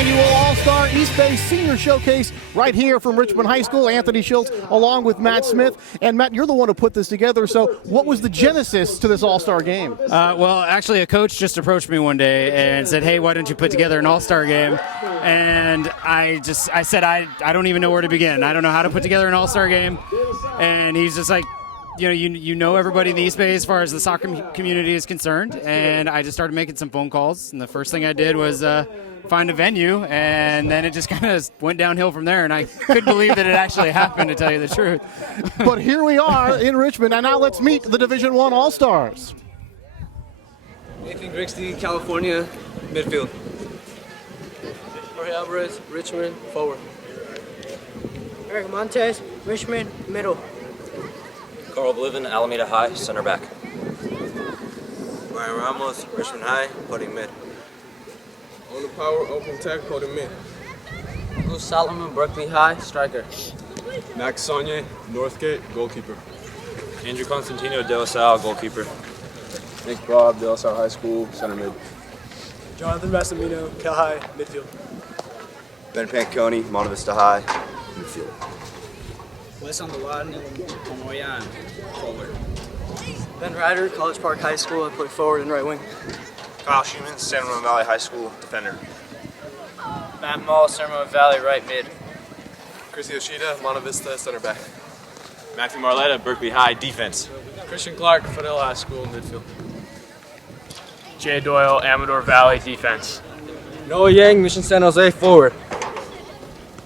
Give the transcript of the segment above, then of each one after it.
annual All-Star East Bay Senior Showcase right here from Richmond High School. Anthony Schultz along with Matt Smith. And Matt, you're the one who put this together. So what was the genesis to this All-Star game? Well, actually, a coach just approached me one day and said, hey, why don't you put together an All-Star game? And I said, I don't even know where to begin. I don't know how to put together an All-Star game. And he's just like, you know everybody in the East Bay as far as the soccer community is concerned, and I just started making some phone calls, and the first thing I did was find a venue, and then it just kind of went downhill from there, and I couldn't believe that it actually happened, to tell you the truth. But here we are in Richmond, and now let's meet the Division I All-Stars. Nathan Grixty, California, midfield. Jorge Alvarez, Richmond, forward. Eric Montes, Richmond, middle. Carl Bliven, Alameda High, center back. Ryan Ramos, Richmond High, holding mid. On the power, open tech, holding mid. Gus Solomon, Berkeley High, striker. Max Saunier, Northgate, goalkeeper. Andrew Constantino, De La Salle, goalkeeper. Nick Bob, De La Salle High School, center mid. Jonathan Massimino, Cal High, midfield. Ben Panconi, Monte Vista High, midfield. Wes on the line, Moyan, forward. Ben Ryder, College Park High School, I play forward and right wing. Kyle Schumann, San Ramon Valley High School, defender. Matt Mall, San Ramon Valley, right mid. Chris Yoshida, Monte Vista, center back. Matthew Marletta, Berkeley High, defense. Christian Clark, Fidel High School, midfield. Jay Doyle, Amador Valley, defense. Noah Yang, Mission San Jose, forward.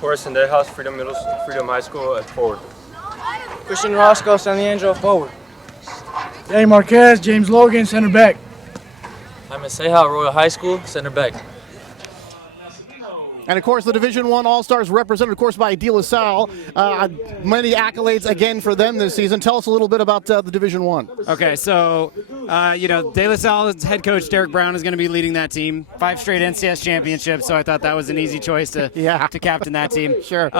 Horace Sendejas, Freedom High School, forward. Christian Roscoe, San Leandro, forward. Danny Marquez, James Logan, center back. Jaime Ceja, Royal High School, center back. And, of course, the Division I All-Stars represented, of course, by De La Salle. Many accolades, again, for them this season. Tell us a little bit about the Division I. Okay, so, De La Salle's head coach, Derek Brown, is going to be leading that team. 5 straight NCS championships, so I thought that was an easy choice to captain that team. Sure.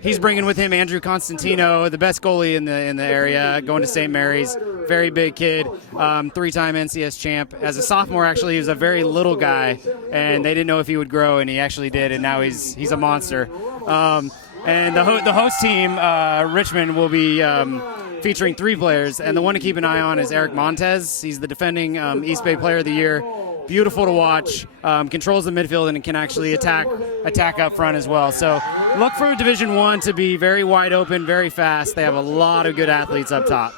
He's bringing with him Andrew Constantino, the best goalie in the area, going to St. Mary's. Very big kid, 3-time NCS champ. As a sophomore, actually, he was a very little guy, and they didn't know if he would grow, and he actually did, and now he's a monster. And the host team, Richmond, will be featuring 3 players, and the one to keep an eye on is Eric Montes. He's the defending East Bay Player of the Year. Beautiful to watch, controls the midfield, and can actually attack up front as well. So look for Division I to be very wide open, very fast. They have a lot of good athletes up top.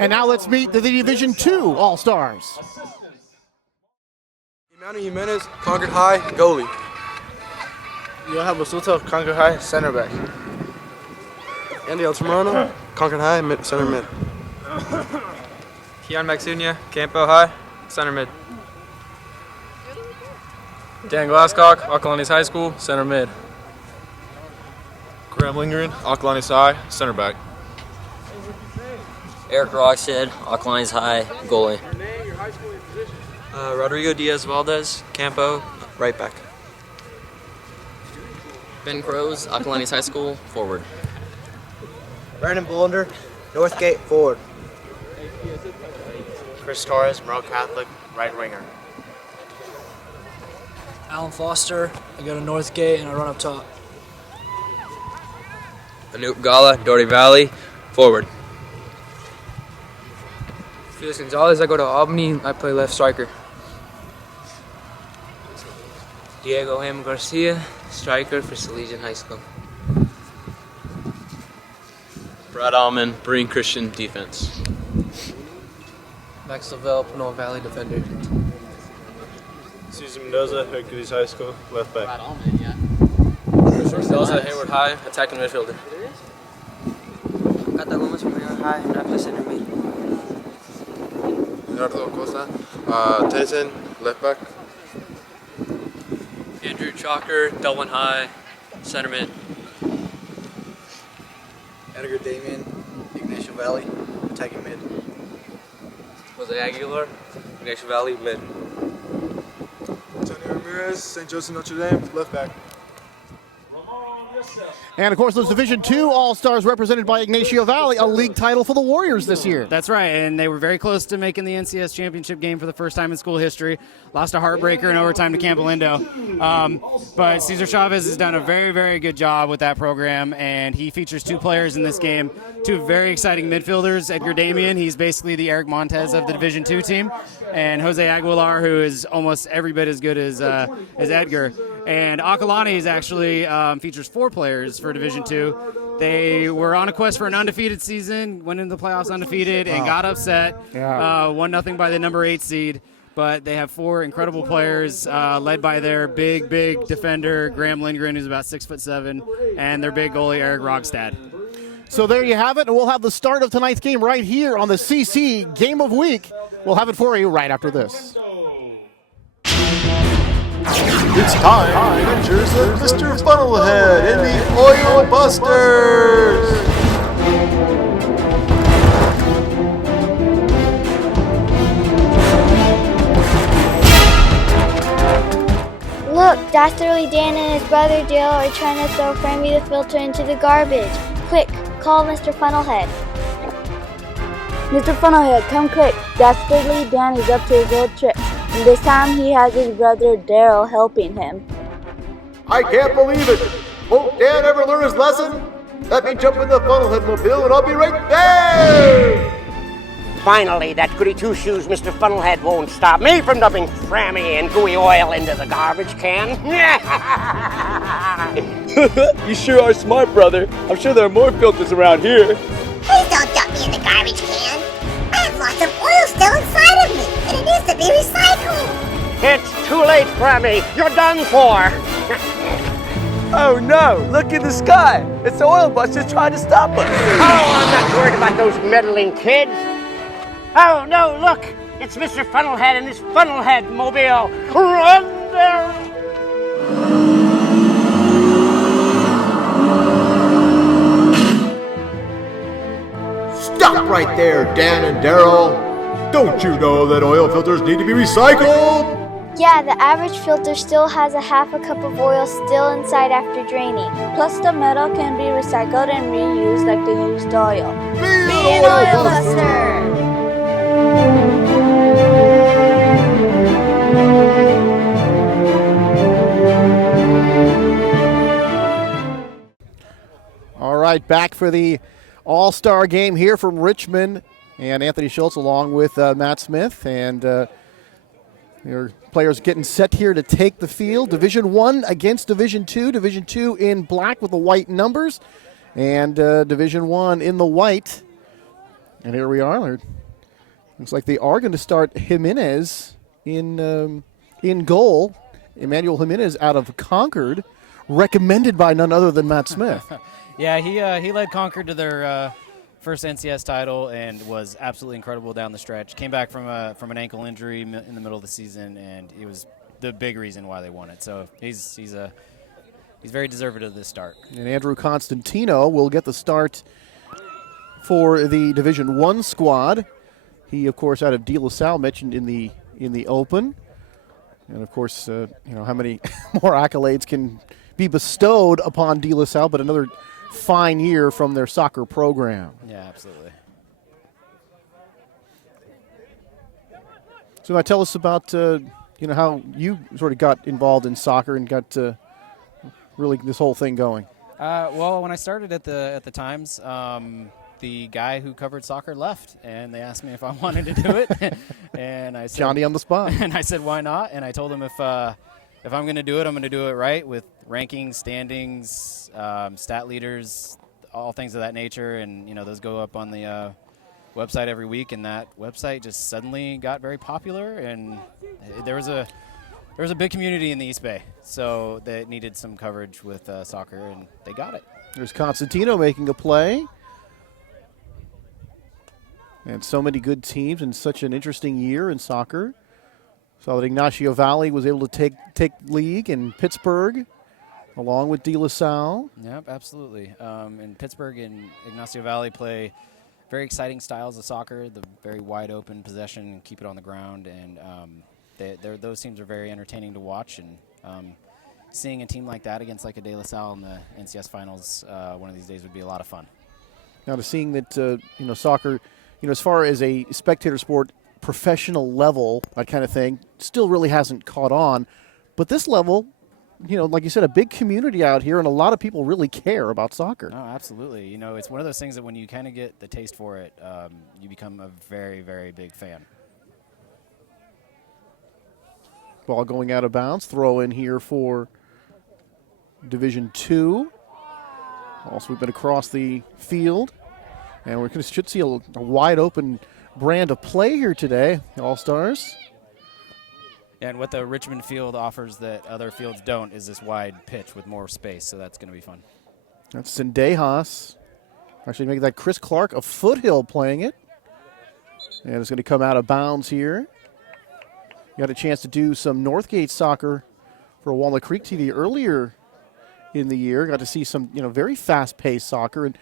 And now let's meet the Division II All-Stars. Emmanuel Jimenez, Concord High, goalie. Johan Basuto, Concord High, center back. Andy Altamirano, Concord High, center mid. Keon Maxunia, Campo High, center mid. Dan Glasscock, Ocalanis High School, center mid. Graham Lingering, Ocalanis High, center back. Eric Rockstead, Ocalanis High, goalie. Rodrigo Diaz Valdez, Campo, right back. Ben Crows, Ocalanis High School, forward. Brandon Bolunder, Northgate, forward. Chris Torres, Monroe Catholic, right winger. Alan Foster, I go to Northgate and I run up top. Anoop Gala, Doherty Valley, forward. Felix Gonzalez, I go to Albany, I play left striker. Diego M. Garcia, striker for Salesian High School. Brad Allman, Breen Christian, defense. Max Lavelle, Panola Valley, defender. Susan Mendoza, Hercules High School, left back. Brad Allman, yeah. Mendoza, Hayward High, attacking midfielder. Catalomas from Hayward High, and I play center mid. Leonardo Costa, Tennyson, left back. Andrew Chalker, Dublin High, center mid. Edgar Damien, Ignacio Valley, attacking mid. Jose Aguilar, Ignacio Valley, mid. Antonio Ramirez, St. Joseph Notre Dame, left back. And, of course, those Division II All-Stars represented by Ignacio Valley, a league title for the Warriors this year. That's right, and they were very close to making the NCS championship game for the first time in school history. Lost a heartbreaker in overtime to Campo Lindo. But Cesar Chavez has done a very, very good job with that program, and he features 2 players in this game, 2 very exciting midfielders. Edgar Damian, he's basically the Eric Montez of the Division II team, and Jose Aguilar, who is almost every bit as good as Edgar. And Akalani is actually features 4 players for Division II. They were on a quest for an undefeated season, went into the playoffs undefeated, and got upset. 1-0 by the number 8 seed. But they have 4 incredible players, led by their big defender, Graham Lindgren, who's about 6'7", and their big goalie, Eric Rogstad. So there you have it, and we'll have the start of tonight's game right here on the CC Game of Week. We'll have it for you right after this. It's time for the adventures of Mr. Funnelhead and the Oil Busters! Look, Dastardly Dan and his brother Dale are trying to throw Frammy the filter into the garbage. Quick, call Mr. Funnelhead. Mr. Funnelhead, come quick. Dastardly Dan is up to his old tricks. And this time he has his brother Daryl helping him. I can't believe it! Won't Dan ever learn his lesson? Let me jump in the Funnelhead mobile and I'll be right there! Finally, that goody two-shoes Mr. Funnelhead won't stop me from dumping Frammy and gooey oil into the garbage can. You sure are smart, brother. I'm sure there are more filters around here. Please don't dump me in the garbage can. I have lots of oil still inside of me, and it needs to be recycled. It's too late, Frammy. You're done for. Oh no, look in the sky. It's the oil busters trying to stop us. Oh, I'm not worried about those meddling kids. Oh no, look. It's Mr. Funnelhead and his Funnelhead mobile. Run there. Stop right there, Dan and Daryl! Don't you know that oil filters need to be recycled? Yeah, the average filter still has a half a cup of oil still inside after draining. Plus the metal can be recycled and reused like the used oil. Be an oil buster! All right, back for the All-Star game here from Richmond, and Anthony Schultz along with Matt Smith, and your players getting set here to take the field. Division I against Division II. Division II in black with the white numbers, and Division I in the white. And here we are. Looks like they are going to start Jimenez in goal. Emmanuel Jimenez out of Concord, recommended by none other than Matt Smith. Yeah, he led Concord to their first NCS title and was absolutely incredible down the stretch. Came back from an ankle injury in the middle of the season, and it was the big reason why they won it. So he's very deserving of this start. And Andrew Constantino will get the start for the Division I squad. He, of course, out of De La Salle, mentioned in the Open, and of course, how many more accolades can be bestowed upon De La Salle, but another fine year from their soccer program. Yeah, absolutely. So now tell us about how you sort of got involved in soccer and got really this whole thing going. Well, when I started at the Times, the guy who covered soccer left, and they asked me if I wanted to do it, and I said, Johnny on the spot. And I said, why not? And I told him if I'm going to do it, I'm going to do it right with rankings, standings, stat leaders, all things of that nature, and those go up on the website every week, and that website just suddenly got very popular, and there was a big community in the East Bay, so they needed some coverage with soccer, and they got it. There's Constantino making a play. And so many good teams and such an interesting year in soccer. Saw that Ignacio Valley was able to take league in Pittsburgh, along with De La Salle. Yep, absolutely. And Pittsburgh and Ignacio Valley play very exciting styles of soccer, the very wide open possession and keep it on the ground. And those teams are very entertaining to watch. And seeing a team like that against like a De La Salle in the NCS finals one of these days would be a lot of fun. Now, to seeing that, soccer, as far as a spectator sport, professional level, that kind of thing, still really hasn't caught on. But this level, like you said, a big community out here, and a lot of people really care about soccer. Oh, absolutely. It's one of those things that when you kind of get the taste for it, you become a very, very big fan. Ball going out of bounds. Throw in here for Division II. Ball sweeping across the field. And we should see a wide open brand of play here today, All-Stars. And what the Richmond field offers that other fields don't is this wide pitch with more space, so that's going to be fun. That's Sendejas. Actually making that Chris Clark of Foothill playing it. And it's going to come out of bounds here. You had a chance to do some Northgate soccer for Walnut Creek TV earlier in the year. Got to see some, very fast-paced soccer. And,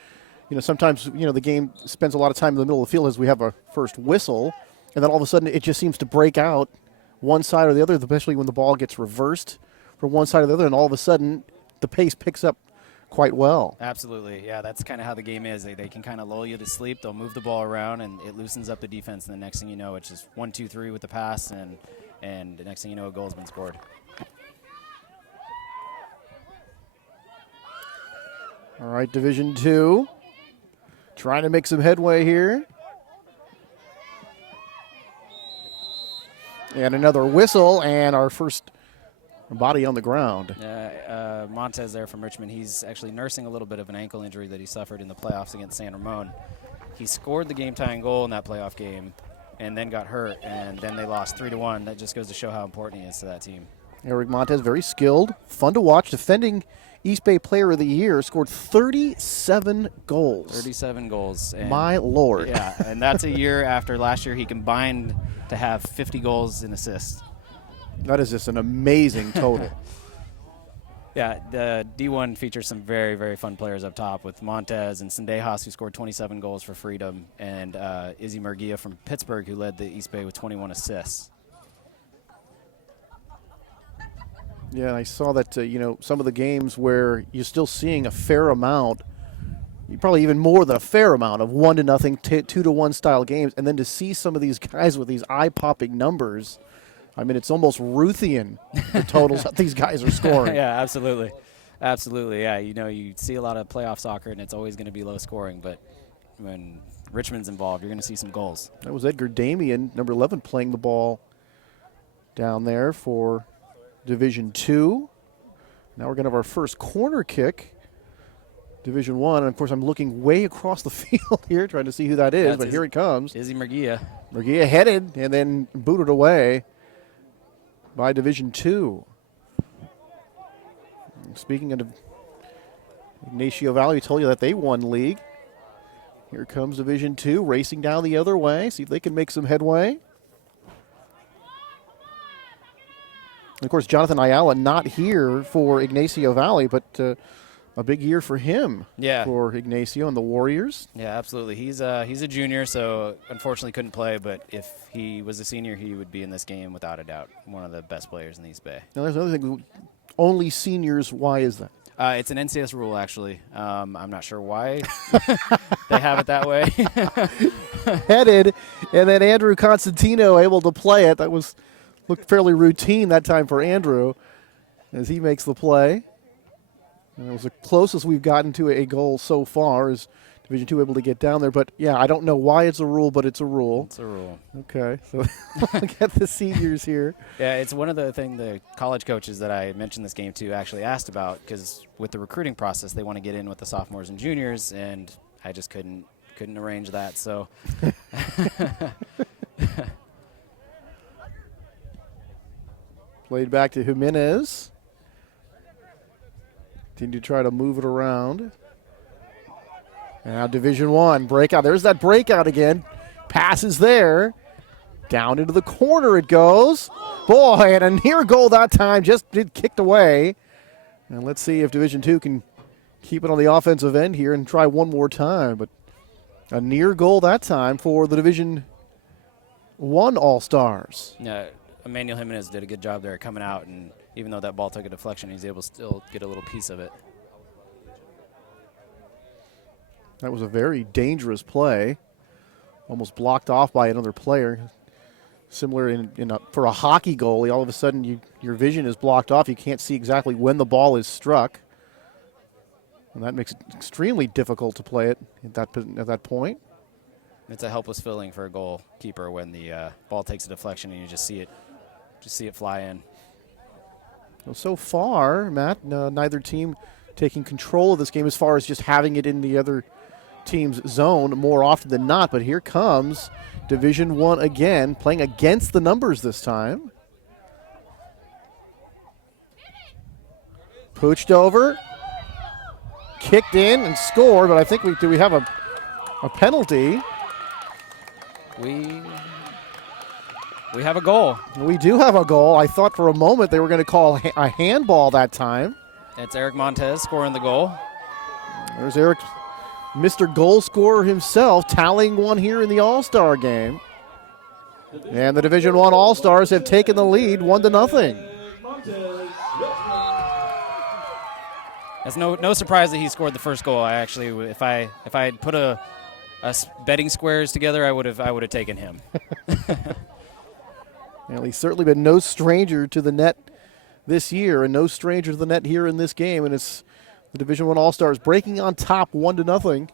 sometimes, the game spends a lot of time in the middle of the field as we have a first whistle. And then all of a sudden it just seems to break out one side or the other, especially when the ball gets reversed from one side or the other. And all of a sudden the pace picks up quite well. Absolutely. Yeah, that's kind of how the game is. They can kind of lull you to sleep. They'll move the ball around, and it loosens up the defense. And the next thing you know, it's just 1, 2, 3 with the pass, and the next thing you know, a goal's been scored. All right, Division II. Trying to make some headway here. And another whistle, and our first body on the ground. Montez there from Richmond, he's actually nursing a little bit of an ankle injury that he suffered in the playoffs against San Ramon. He scored the game-tying goal in that playoff game and then got hurt, and then they lost 3-1. That just goes to show how important he is to that team. Eric Montez, very skilled, fun to watch, defending East Bay Player of the Year, scored 37 goals. 37 goals. And my Lord. Yeah, and that's a year after last year he combined to have 50 goals and assists. That is just an amazing total. Yeah, the D1 features some very, very fun players up top with Montez and Sendejas, who scored 27 goals for Freedom, and Izzy Murguia from Pittsburgh, who led the East Bay with 21 assists. Yeah, I saw that, some of the games where you're still seeing a fair amount, probably even more than a fair amount of 1-0, 2-1 style games, and then to see some of these guys with these eye-popping numbers, I mean, it's almost Ruthian, the totals that these guys are scoring. Yeah, absolutely. Absolutely, yeah. You see a lot of playoff soccer, and it's always going to be low scoring, but when Richmond's involved, you're going to see some goals. That was Edgar Damien, number 11, playing the ball down there for Division II. Now we're going to have our first corner kick, Division I. And, of course, I'm looking way across the field here trying to see who that is, but here it comes. Izzy Murguia. Murguia headed and then booted away by Division II. Speaking of Ignacio Valley, we told you that they won league. Here comes Division II, racing down the other way. See if they can make some headway. And of course, Jonathan Ayala not here for Ignacio Valley, but a big year for him. Yeah. For Ignacio and the Warriors. Yeah, absolutely. He's a junior, so unfortunately couldn't play. But if he was a senior, he would be in this game without a doubt. One of the best players in the East Bay. Now, there's another thing. Only seniors. Why is that? It's an NCS rule, actually. I'm not sure why they have it that way. Headed, and then Andrew Constantino able to play it. That looked fairly routine that time for Andrew as he makes the play. And it was the closest we've gotten to a goal so far is Division II able to get down there. But, yeah, I don't know why it's a rule, but it's a rule. It's a rule. Okay, so look at the seniors here. Yeah, it's one of the college coaches that I mentioned this game to actually asked about, because with the recruiting process, they want to get in with the sophomores and juniors, and I just couldn't arrange that. So played back to Jimenez. Continue to try to move it around. Now Division I, breakout. There's that breakout again. Passes there. Down into the corner it goes. Boy, and a near goal that time. Just kicked away. And let's see if Division II can keep it on the offensive end here and try one more time. But a near goal that time for the Division I All-Stars. Yeah, Emmanuel Jimenez did a good job there coming out and even though that ball took a deflection, he's able to still get a little piece of it. That was a very dangerous play. Almost blocked off by another player. Similar for a hockey goalie, all of a sudden your vision is blocked off. You can't see exactly when the ball is struck. And that makes it extremely difficult to play it at that point. It's a helpless feeling for a goalkeeper when the ball takes a deflection and you just see it fly in. Well, so far, Matt, neither team taking control of this game as far as just having it in the other team's zone more often than not. But here comes Division I again, playing against the numbers this time. Pooched over, kicked in and scored, but I think we have a penalty. We have a goal. We do have a goal. I thought for a moment they were going to call a handball that time. It's Eric Montez scoring the goal. There's Eric, Mr. Goal Scorer himself, tallying one here in the All-Star game. And the Division I All-Stars have taken the lead 1-0. It's no surprise that he scored the first goal. I actually, if I had put a betting squares together, I would have taken him. Well, he's certainly been no stranger to the net this year, and no stranger to the net here in this game. And it's the Division I All-Stars breaking on top 1-0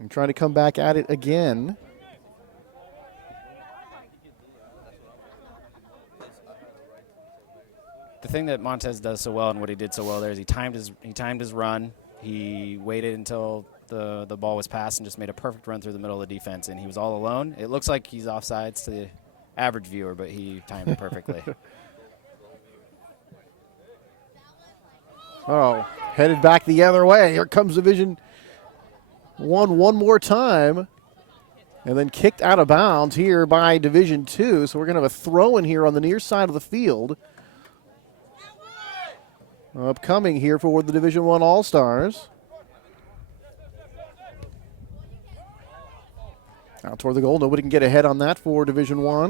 and trying to come back at it again. The thing that Montez does so well and what he did so well there is he timed his run. He waited until the ball was passed and just made a perfect run through the middle of the defense, and he was all alone. It looks like he's offsides to the average viewer, but he timed it perfectly. Oh, headed back the other way. Here comes Division I one more time. And then kicked out of bounds here by Division II. So we're going to have a throw in here on the near side of the field. Upcoming here for the Division I All-Stars. Out toward the goal. Nobody can get ahead on that for Division I.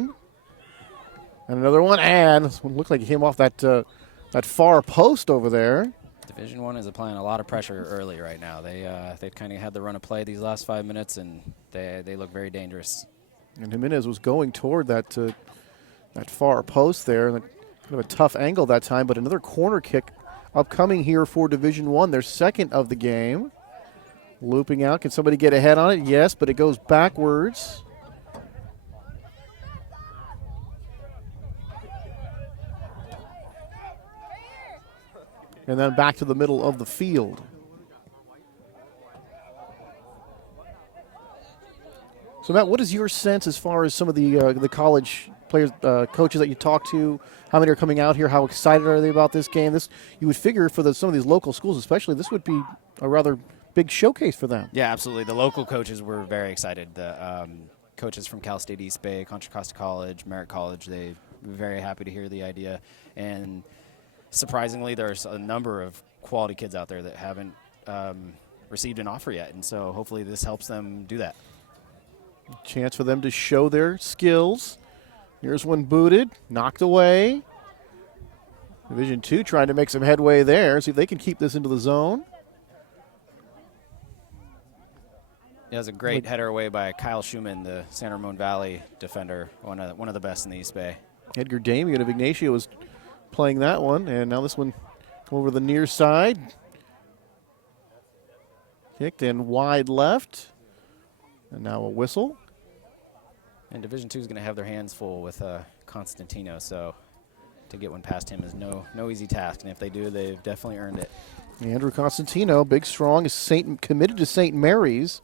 And another one. And this one looked like it came off that far post over there. Division I is applying a lot of pressure early right now. They've kind of had the run of play these last 5 minutes, and they look very dangerous. And Jimenez was going toward that far post there. And kind of a tough angle that time, but another corner kick upcoming here for Division I, their second of the game. Looping out. Can somebody get ahead on it? Yes, but it goes backwards. And then back to the middle of the field. So, Matt, what is your sense as far as some of the college players, coaches that you talk to? How many are coming out here? How excited are they about this game? You would figure for some of these local schools, especially, this would be a rather big showcase for them. Yeah, absolutely. The local coaches were very excited. The coaches from Cal State East Bay, Contra Costa College, Merritt College, they were very happy to hear the idea. And surprisingly, there's a number of quality kids out there that haven't received an offer yet. And so hopefully this helps them do that. Chance for them to show their skills. Here's one booted, knocked away. Division II trying to make some headway there, see if they can keep this into the zone. It was a great header away by Kyle Schumann, the San Ramon Valley defender, one of the best in the East Bay. Edgar Damian of Ignacio was playing that one, and now this one over the near side. Kicked in wide left, and now a whistle. And Division II is going to have their hands full with Constantino, so to get one past him is no easy task, and if they do, they've definitely earned it. Andrew Constantino, big, strong, is committed to St. Mary's.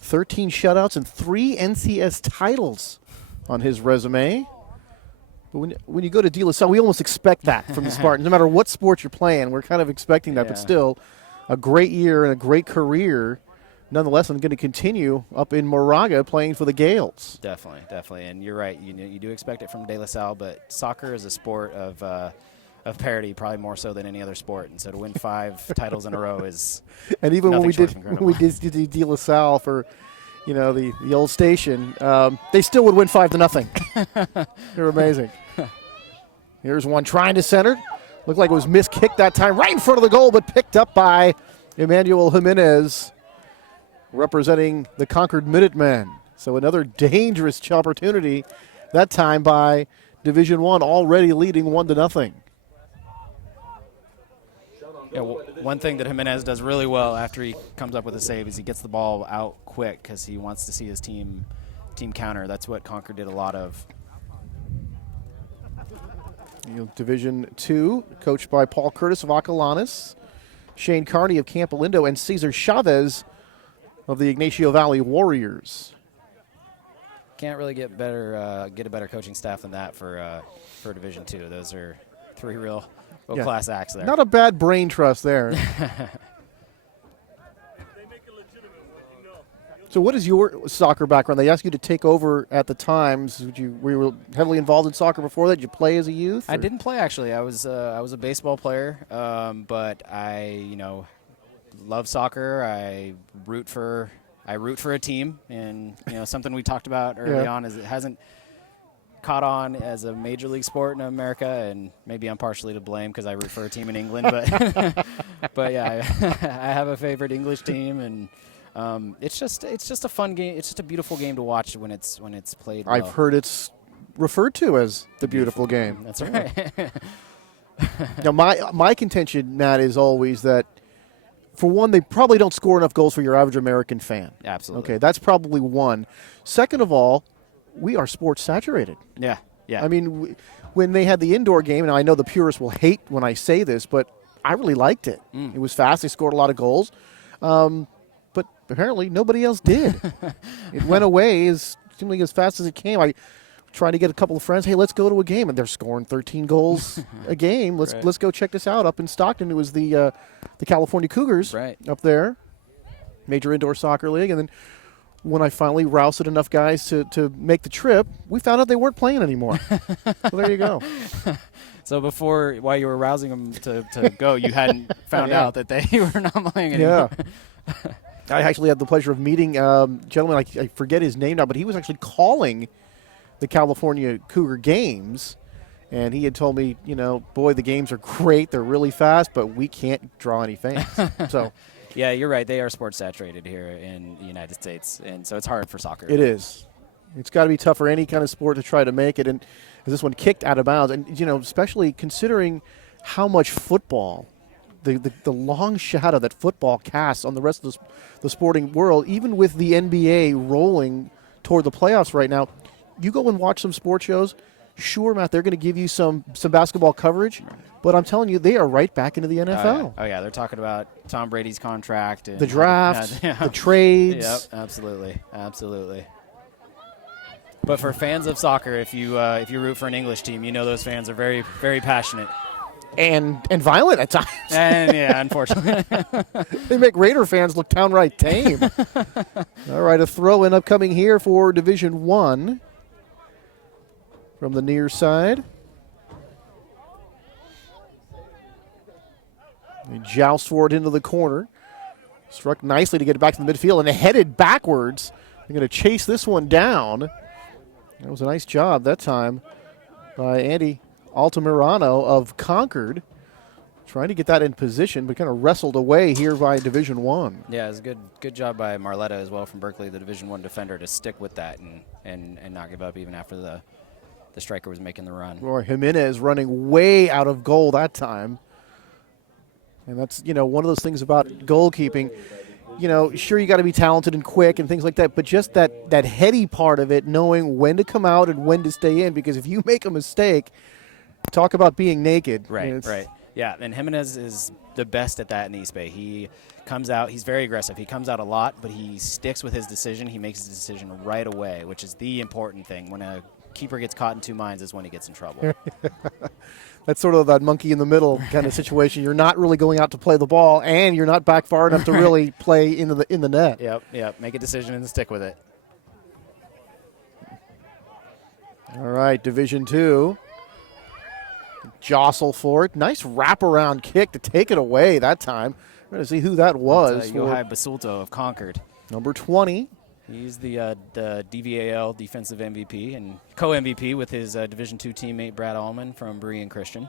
13 shutouts and 3 NCS titles on his resume. But when you go to De La Salle, we almost expect that from the Spartans. No matter what sport you're playing, we're kind of expecting that. Yeah. But still, a great year and a great career. Nonetheless, I'm going to continue up in Moraga playing for the Gales. Definitely. And you're right. You do expect it from De La Salle, but soccer is a sport of parity, probably more so than any other sport. And so to win 5 titles in a row is and even when we did De La Salle for, the old station, they still would win 5-0. They're amazing. Here's one trying to center. Looked like it was miskicked that time, right in front of the goal, but picked up by Emmanuel Jimenez, representing the Concord Minutemen. So another dangerous opportunity, that time by Division I, already leading 1-0. Yeah, one thing that Jimenez does really well after he comes up with a save is he gets the ball out quick because he wants to see his team counter. That's what Concord did a lot of. Division II, coached by Paul Curtis of Acalanes, Shane Carney of Camp Lindo, and Cesar Chavez of the Ignacio Valley Warriors. Can't really get a better coaching staff than that for Division II. Those are three real class acts there. Not a bad brain trust there. So what is your soccer background? They asked you to take over at the Times. Were you heavily involved in soccer before that? Did you play as a youth? I didn't play, actually. I was a baseball player, but I love soccer. I root for a team, and something we talked about early on is it hasn't caught on as a major league sport in America, and maybe I'm partially to blame because I root for a team in England, but but yeah, I have a favorite English team, and it's just a fun game. It's just a beautiful game to watch when it's played well. I've heard it's referred to as the beautiful game. That's right. Now my contention, Matt, is always that, for one, they probably don't score enough goals for your average American fan. Absolutely. Okay, that's probably one. Second of all, we are sports saturated. Yeah. I mean, when they had the indoor game, and I know the purists will hate when I say this, but I really liked it. It was fast. They scored a lot of goals. But apparently nobody else did. It went away seemingly as fast as it came. I trying to get a couple of friends, hey, let's go to a game, and they're scoring 13 goals a game. Let's go check this out. Up in Stockton, it was the California Cougars up there, major indoor soccer league. And then when I finally rousted enough guys to make the trip, we found out they weren't playing anymore. So there you go. So while you were rousing them to go, you hadn't found out that they were not playing anymore. Yeah. I actually had the pleasure of meeting a gentleman, I forget his name now, but he was actually calling the California Cougar games, and he had told me, boy, the games are great, they're really fast, but we can't draw any fans. So, yeah, you're right. They are sports saturated here in the United States, and so it's hard for soccer. It is. It's got to be tough for any kind of sport to try to make it, and this one kicked out of bounds, and especially considering how much football, the long shadow that football casts on the rest of the sporting world, even with the NBA rolling toward the playoffs right now. You go and watch some sports shows, sure, Matt, they're going to give you some basketball coverage, but I'm telling you, they are right back into the NFL. Oh, yeah. They're talking about Tom Brady's contract. And the draft, the trades. Yep, absolutely. But for fans of soccer, if you root for an English team, those fans are very, very passionate. And violent at times. And, yeah, unfortunately. They make Raider fans look downright tame. All right, a throw-in upcoming here for Division I. From the near side. They joust for it into the corner. Struck nicely to get it back to the midfield and headed backwards. They're going to chase this one down. That was a nice job that time by Andy Altamirano of Concord. Trying to get that in position, but kind of wrestled away here by Division I. Yeah, it was a good job by Marletta as well from Berkeley, the Division I defender, to stick with that and not give up even after the striker was making the run. Roy Jimenez running way out of goal that time. And that's, one of those things about goalkeeping. Sure, you got to be talented and quick and things like that, but just that heady part of it, knowing when to come out and when to stay in, because if you make a mistake, talk about being naked. Right. Yeah, and Jimenez is the best at that in East Bay. He comes out, he's very aggressive. He comes out a lot, but he sticks with his decision. He makes his decision right away, which is the important thing. When a keeper gets caught in two minds is when he gets in trouble. That's sort of that monkey in the middle kind of situation. You're not really going out to play the ball, and you're not back far enough to really play in the net. Yep. Make a decision and stick with it. All right, Division II. Jostle for it. Nice wraparound kick to take it away that time. We're going to see who that was. Yohai Basulto of Concord. Number 20. He's the DVAL defensive MVP and co-MVP with his Division II teammate Brad Allman from Berean Christian.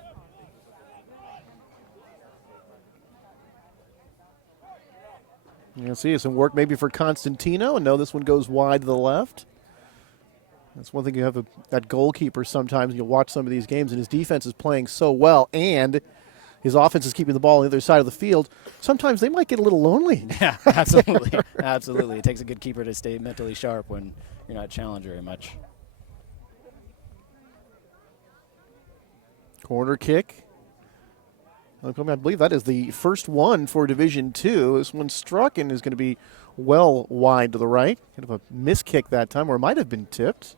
You'll see some work maybe for Constantino, and no, this one goes wide to the left. That's one thing you have that goalkeeper sometimes. You'll watch some of these games, and his defense is playing so well, and his offense is keeping the ball on the other side of the field. Sometimes they might get a little lonely. Yeah, absolutely. Absolutely. It takes a good keeper to stay mentally sharp when you're not challenged very much. Corner kick. I believe that is the first one for Division II. This one struck and is going to be well wide to the right. Kind of a miss kick that time, or it might have been tipped.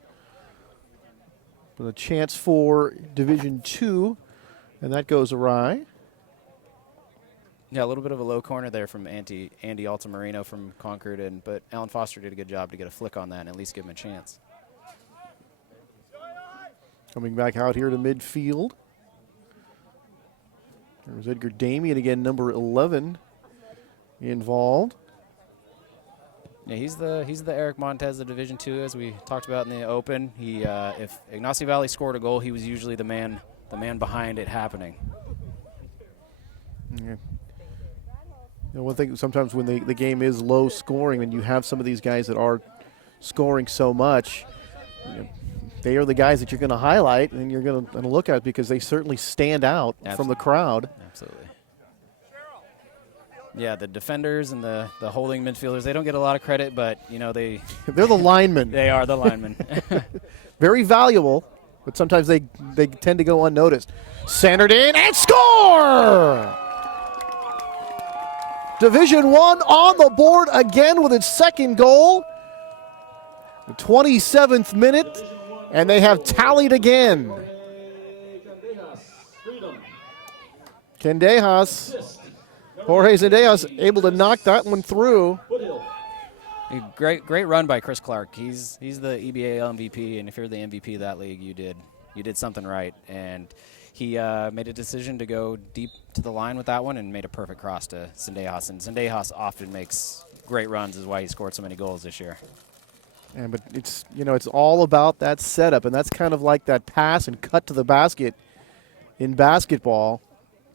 But a chance for Division II, and that goes awry. Yeah, a little bit of a low corner there from Andy Altamirano from Concord, but Alan Foster did a good job to get a flick on that and at least give him a chance. Coming back out here to midfield. There's Edgar Damien again, number 11, involved. Yeah, he's the Eric Montez of Division II, as we talked about in the open. He, if Ignacio Valley scored a goal, he was usually the man behind it happening. Yeah. One thing sometimes when the game is low scoring and you have some of these guys that are scoring so much, they are the guys that you're going to highlight and you're going to look at because they certainly stand out from the crowd. Absolutely. Yeah, the defenders and the holding midfielders, they don't get a lot of credit, but, they're the linemen. They are the linemen. Very valuable, but sometimes they tend to go unnoticed. Centered in and score! Division I on the board again with its second goal. The 27th minute, and they have tallied again. Jorge Zendejas able to knock that one through. Great run by Chris Clark. He's the EBAL MVP, and if you're the MVP of that league, you did something right. And he made a decision to go deep to the line with that one and made a perfect cross to Zendejas. And Zendejas often makes great runs, is why he scored so many goals this year. Yeah, but it's all about that setup, and that's kind of like that pass and cut to the basket in basketball.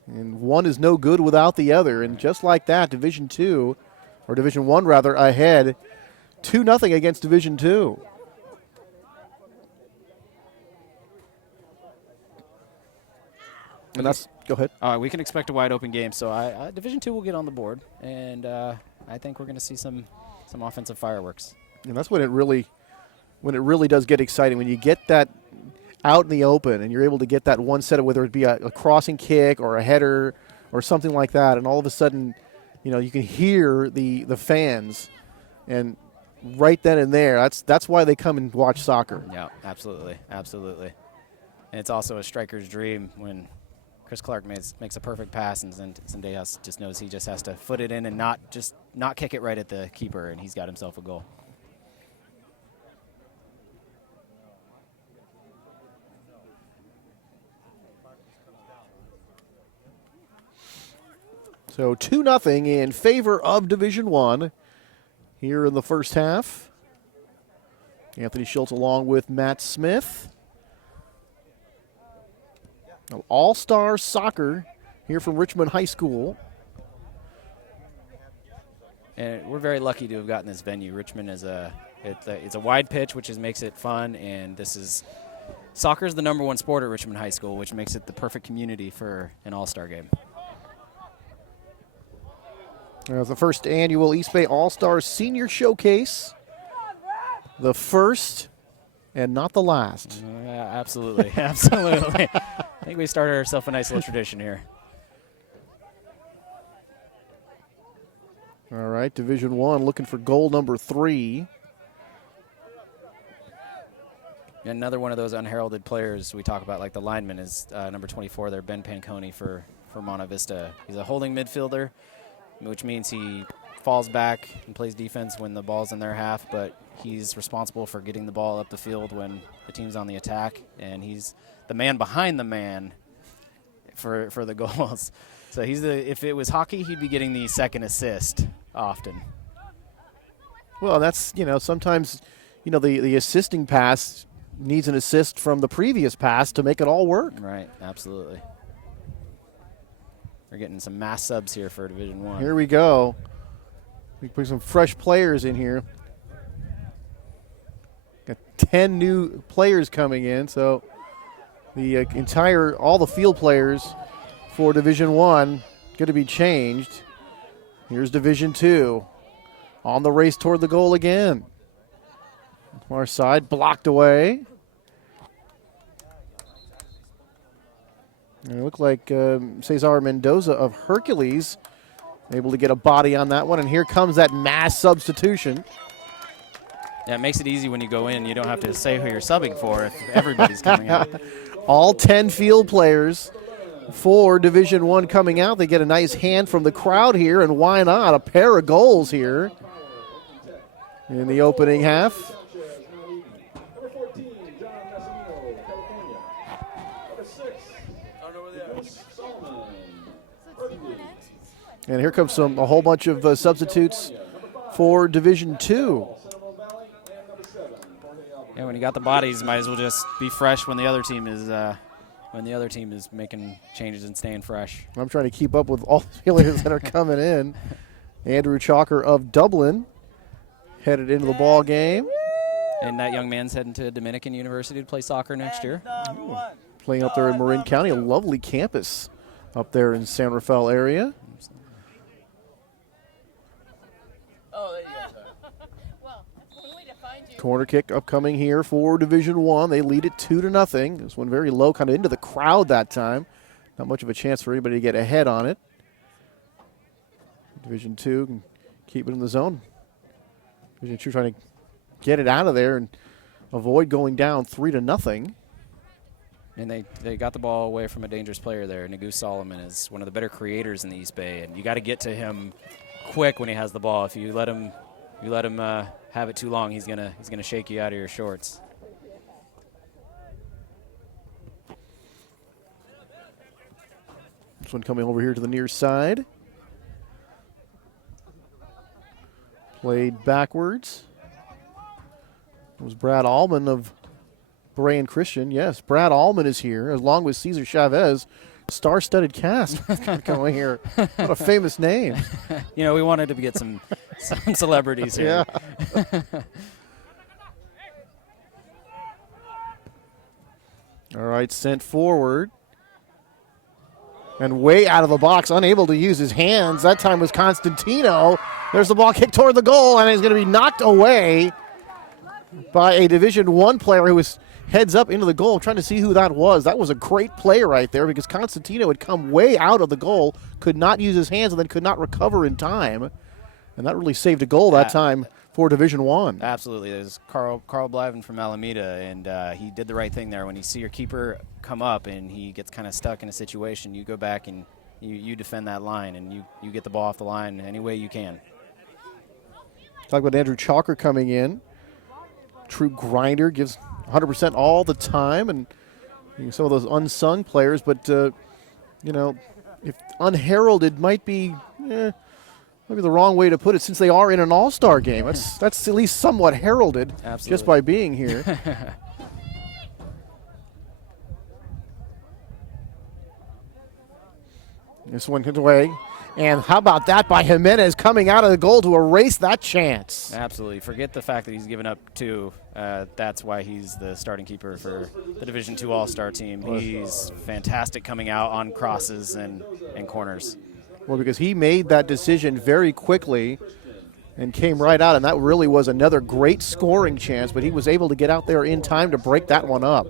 And one is no good without the other. And just like that, Division II, or Division I rather, ahead 2-0 against Division II. And that's, go ahead. We can expect a wide open game. So Division II will get on the board, and I think we're going to see some offensive fireworks. And that's when it really does get exciting, when you get that out in the open and you're able to get that one set of, whether it be a crossing kick or a header or something like that, and all of a sudden, you can hear the fans, and right then and there, that's why they come and watch soccer. Yeah, absolutely. And it's also a striker's dream when Chris Clark makes a perfect pass, and Zendejas just knows he just has to foot it in and not kick it right at the keeper, and he's got himself a goal. So 2-0 in favor of Division I here in the first half. Anthony Schultz along with Matt Smith. All-star soccer here from Richmond High School. And we're very lucky to have gotten this venue. Richmond is it's a wide pitch, which makes it fun, and soccer is the #1 sport at Richmond High School, which makes it the perfect community for an all-star game. The first annual East Bay All-Stars Senior Showcase. The first and not the last. Yeah, absolutely. Absolutely. I think we started ourselves a nice little tradition here. All right, Division I looking for goal number 3. Another one of those unheralded players we talk about, like the lineman, is number 24 there, Ben Panconi for Monta Vista. He's a holding midfielder, which means he falls back and plays defense when the ball's in their half, but he's responsible for getting the ball up the field when the team's on the attack, and he's the man behind the man for the goals. So if it was hockey, he'd be getting the second assist often. Well, that's, sometimes, the assisting pass needs an assist from the previous pass to make it all work. Right, absolutely. We're getting some mass subs here for Division I. Here we go. We put some fresh players in here. Got 10 new players coming in, so the all the field players for Division I going to be changed. Here's Division II on the race toward the goal again. Far side blocked away. And it looked like Cesar Mendoza of Hercules able to get a body on that one, and here comes that mass substitution. Yeah, it makes it easy when you go in. You don't have to say who you're subbing for if everybody's coming out. All 10 field players for Division I coming out. They get a nice hand from the crowd here, and why not? A pair of goals here in the opening half. And here comes a whole bunch of substitutes for Division II. Yeah, when you got the bodies, might as well just be fresh when the other team is making changes and staying fresh. I'm trying to keep up with all the players that are coming in. Andrew Chalker of Dublin headed into the ball game. And that young man's heading to Dominican University to play soccer next year. Playing up there in Marin County, a lovely campus up there in San Rafael area. Corner kick upcoming here for Division I. They lead it 2-0. This one very low, kind of into the crowd that time. Not much of a chance for anybody to get ahead on it. Division II can keep it in the zone. Division II trying to get it out of there and avoid going down 3-0. And they got the ball away from a dangerous player there. Nagu Solomon is one of the better creators in the East Bay, and you got to get to him quick when he has the ball. If you let him have it too long, he's gonna shake you out of your shorts. This one coming over here to the near side. Played backwards. It was Brad Allman of Berean Christian. Yes, Brad Allman is here, along with Cesar Chavez. Star-studded cast going here. What a famous name. We wanted to get some celebrities here. Yeah. All right, sent forward. And way out of the box, unable to use his hands. That time was Constantino. There's the ball kicked toward the goal, and it's going to be knocked away by a Division I player who was heads up into the goal, trying to see who that was. That was a great play right there because Constantino had come way out of the goal, could not use his hands, and then could not recover in time. And that really saved a goal that time for Division I. Absolutely. There's Carl Blyven from Alameda, and he did the right thing there. When you see your keeper come up and he gets kind of stuck in a situation, you go back and you defend that line, and you get the ball off the line any way you can. Talk about Andrew Chalker coming in. True grinder, gives 100% all the time, and some of those unsung players, but if unheralded might be maybe the wrong way to put it, since they are in an all-star game. That's at least somewhat heralded. Absolutely. Just by being here. This one hit away. And how about that by Jimenez coming out of the goal to erase that chance? Absolutely. Forget the fact that he's given up two. That's why he's the starting keeper for the Division II All-Star team. He's fantastic coming out on crosses and corners. Well, because he made that decision very quickly and came right out, and that really was another great scoring chance, but he was able to get out there in time to break that one up.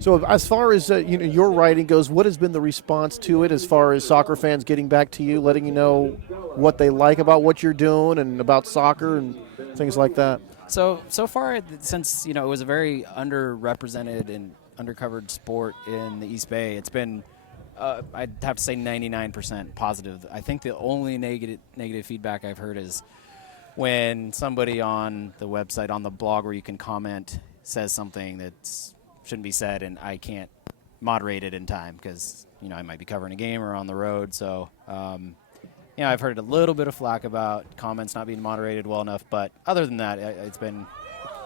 So as far as your writing goes, what has been the response to it as far as soccer fans getting back to you, letting you know what they like about what you're doing and about soccer and things like that? So far, since it was a very underrepresented and undercovered sport in the East Bay, it's been I'd have to say 99% positive. I think the only negative feedback I've heard is when somebody on the website, on the blog where you can comment, says something that's shouldn't be said, and I can't moderate it in time because I might be covering a game or on the road. So I've heard a little bit of flack about comments not being moderated well enough, but other than that, it's been.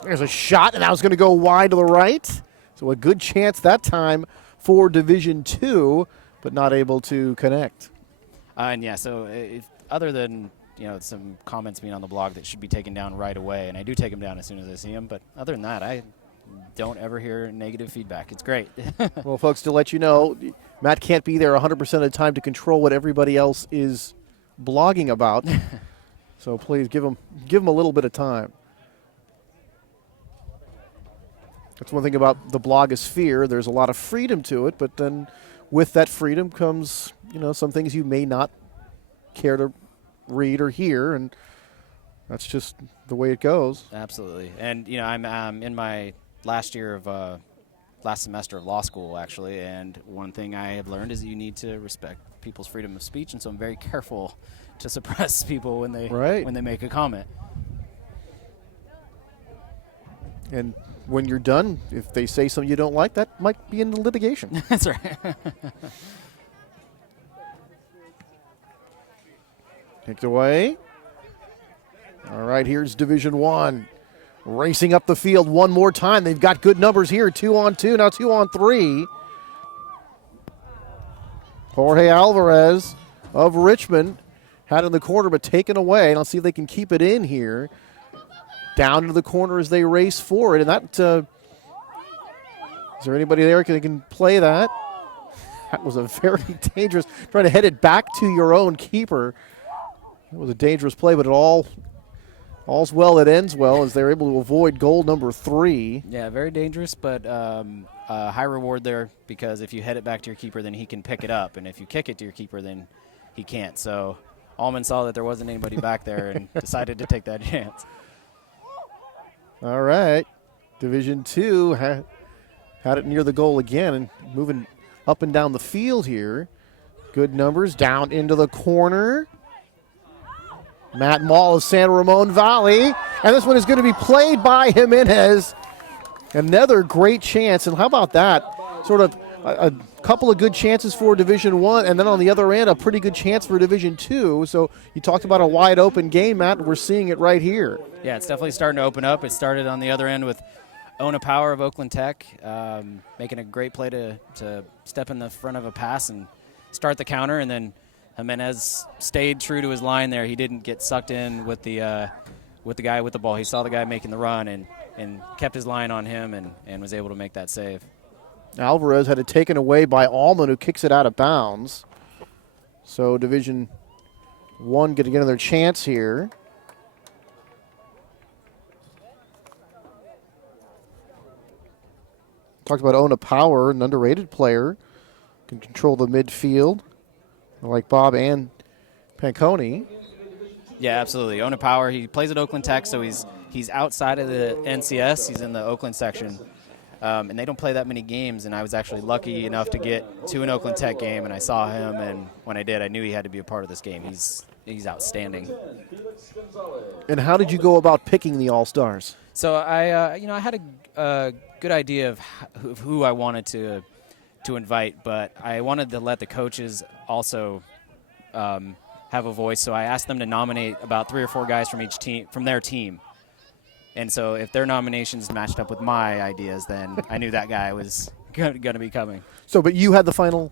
There's a shot, and that was going to go wide to the right. So a good chance that time for Division II, but not able to connect. So other than some comments being on the blog that should be taken down right away, and I do take them down as soon as I see them, but other than that, I don't ever hear negative feedback. It's great. Well, folks, to let you know, Matt can't be there 100% of the time to control what everybody else is blogging about. So please give him a little bit of time. That's one thing about the blogosphere. There's a lot of freedom to it, but then with that freedom comes, some things you may not care to read or hear, and that's just the way it goes. Absolutely. And, I'm in my last semester of law school, actually, and one thing I have learned is that you need to respect people's freedom of speech, and so I'm very careful to suppress people when they make a comment. And when you're done, if they say something you don't like, that might be in the litigation. That's right. Kicked away. All right, here's Division I. Racing up the field one more time. They've got good numbers here. 2-on-2, now 2-on-3. Jorge Alvarez of Richmond had it in the corner but taken away. And I'll see if they can keep it in here. Down into the corner as they race for it. And that, is there anybody there that can play that? That was a very dangerous, trying to head it back to your own keeper. It was a dangerous play, but all's well that ends well as they're able to avoid goal number 3. Yeah, very dangerous, but high reward there because if you head it back to your keeper, then he can pick it up. And if you kick it to your keeper, then he can't. So Allman saw that there wasn't anybody back there and decided to take that chance. All right. Division II had it near the goal again and moving up and down the field here. Good numbers down into the corner. Matt Mall of San Ramon Valley. And this one is going to be played by Jimenez. Another great chance. And how about that? Sort of a couple of good chances for Division I, and then on the other end, a pretty good chance for Division II. So you talked about a wide open game, Matt. We're seeing it right here. Yeah, it's definitely starting to open up. It started on the other end with Ona Power of Oakland Tech, making a great play to step in the front of a pass and start the counter, and then Jimenez stayed true to his line there. He didn't get sucked in with the guy with the ball. He saw the guy making the run and kept his line on him and was able to make that save. Alvarez had it taken away by Allman, who kicks it out of bounds. So Division I getting another chance here. Talked about Ona Power, an underrated player. Can control the midfield, like Bob and Panconi. Yeah, absolutely. Ona Power, he plays at Oakland Tech, so he's outside of the NCS. He's in the Oakland section. And they don't play that many games, and I was actually lucky enough to get to an Oakland Tech game, and I saw him, and when I did, I knew he had to be a part of this game. He's outstanding. And how did you go about picking the All-Stars? So I had a good idea of who I wanted to invite, but I wanted to let the coaches also have a voice, so I asked them to nominate about 3 or 4 guys from each team, from their team. And so if their nominations matched up with my ideas, then I knew that guy was going to be coming. So, but you had the final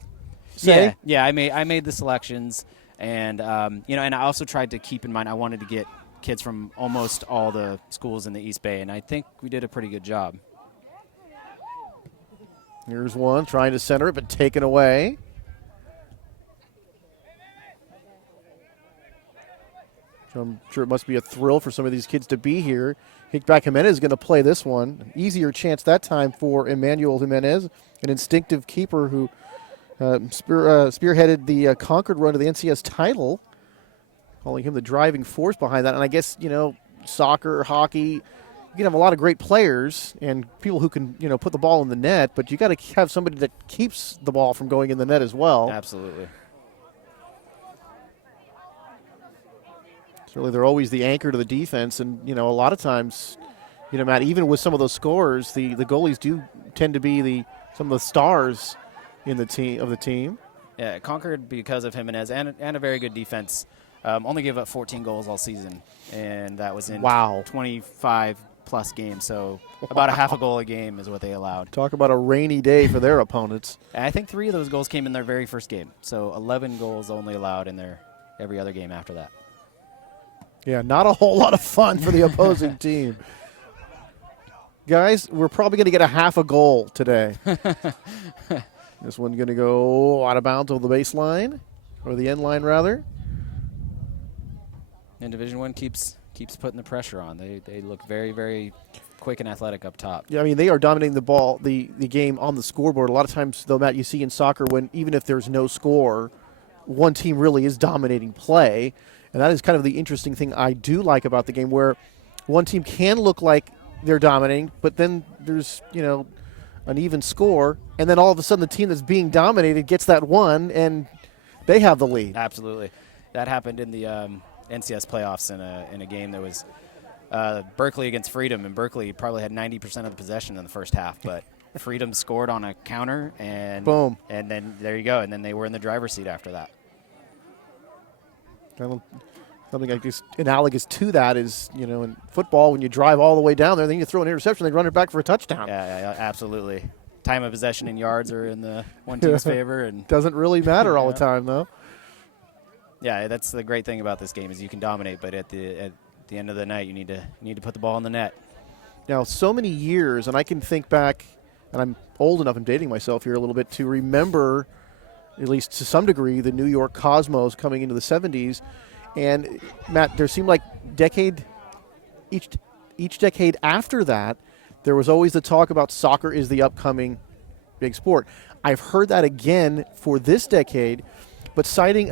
say? Yeah. I made the selections, and and I also tried to keep in mind I wanted to get kids from almost all the schools in the East Bay, and I think we did a pretty good job. Here's one trying to center it, but taken away. So I'm sure it must be a thrill for some of these kids to be here. Hickback Jimenez is going to play this one. Easier chance that time for Emmanuel Jimenez, an instinctive keeper who spearheaded the Concord run to the NCS title, calling him the driving force behind that. And I guess, soccer, hockey, you can have a lot of great players and people who can, put the ball in the net, but you got to have somebody that keeps the ball from going in the net as well. Absolutely. Certainly, they're always the anchor to the defense, and a lot of times, Matt, even with some of those scorers, the goalies do tend to be some of the stars in the team. Yeah, Concord, because of Jimenez and a very good defense, only gave up 14 goals all season, and that was in 25-plus games. So about a half a goal a game is what they allowed. Talk about a rainy day for their opponents. And I think 3 of those goals came in their very first game. So 11 goals only allowed in their every other game after that. Yeah, not a whole lot of fun for the opposing team. Guys, we're probably going to get a half a goal today. This one's going to go out of bounds over the baseline, or the end line, rather. And Division I keeps putting the pressure on. They look very, very quick and athletic up top. Yeah, I mean, they are dominating the ball, the game on the scoreboard. A lot of times, though, Matt, you see in soccer when even if there's no score, one team really is dominating play. And that is kind of the interesting thing I do like about the game, where one team can look like they're dominating, but then there's, an even score, and then all of a sudden the team that's being dominated gets that one, and they have the lead. Absolutely. That happened in the NCS playoffs in a game that was Berkeley against Freedom, and Berkeley probably had 90% of the possession in the first half, but Freedom scored on a counter, and boom. And then there you go, and then they were in the driver's seat after that. Something I guess analogous to that is, in football, when you drive all the way down there, then you throw an interception, they run it back for a touchdown. Yeah, absolutely. Time of possession and yards are in the one team's favor, and doesn't really matter all the time, though. Yeah, that's the great thing about this game is you can dominate, but at the end of the night, you need to put the ball in the net. Now, so many years, and I can think back, and I'm old enough, I'm dating myself here a little bit, to remember, at least to some degree, the New York Cosmos coming into the 70s. And, Matt, there seemed like each decade after that, there was always the talk about soccer is the upcoming big sport. I've heard that again for this decade, but citing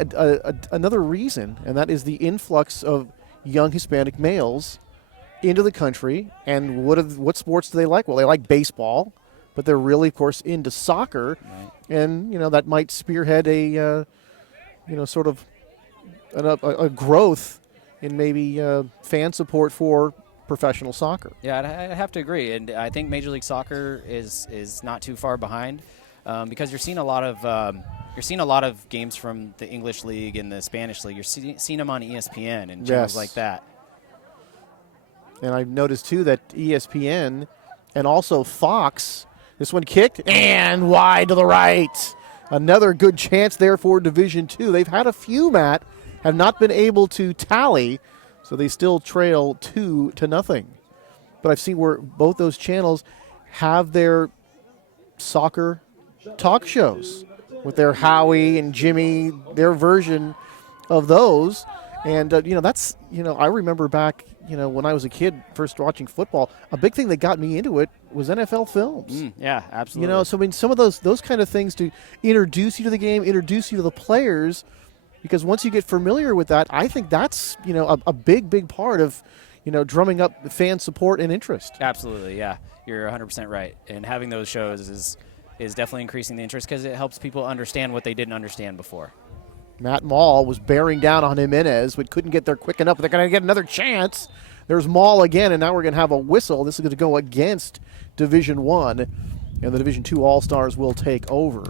another reason, and that is the influx of young Hispanic males into the country. And what sports do they like? Well, they like baseball, but they're really, of course, into soccer. Right. And, that might spearhead a sort of a growth in maybe fan support for professional soccer. Yeah, I have to agree, and I think Major League Soccer is not too far behind because you're seeing a lot of games from the English League and the Spanish League. You're seeing them on ESPN and channels like that. And I've noticed too that ESPN and also Fox. This one kicked and wide to the right. Another good chance there for Division II. They've had a few, Matt, have not been able to tally, so they still trail 2-0. But I've seen where both those channels have their soccer talk shows with their Howie and Jimmy, their version of those. And, that's, I remember back, when I was a kid first watching football, a big thing that got me into it was NFL films. Yeah, absolutely. So, I mean, some of those kind of things to introduce you to the game, introduce you to the players, because once you get familiar with that, I think that's, a big part of, drumming up fan support and interest. Absolutely, yeah. You're 100% right. And having those shows is definitely increasing the interest because it helps people understand what they didn't understand before. Matt Maul was bearing down on Jimenez, but couldn't get there quick enough. They're going to get another chance. There's Maul again, and now we're going to have a whistle. This is going to go against Division I, and the Division II All-Stars will take over.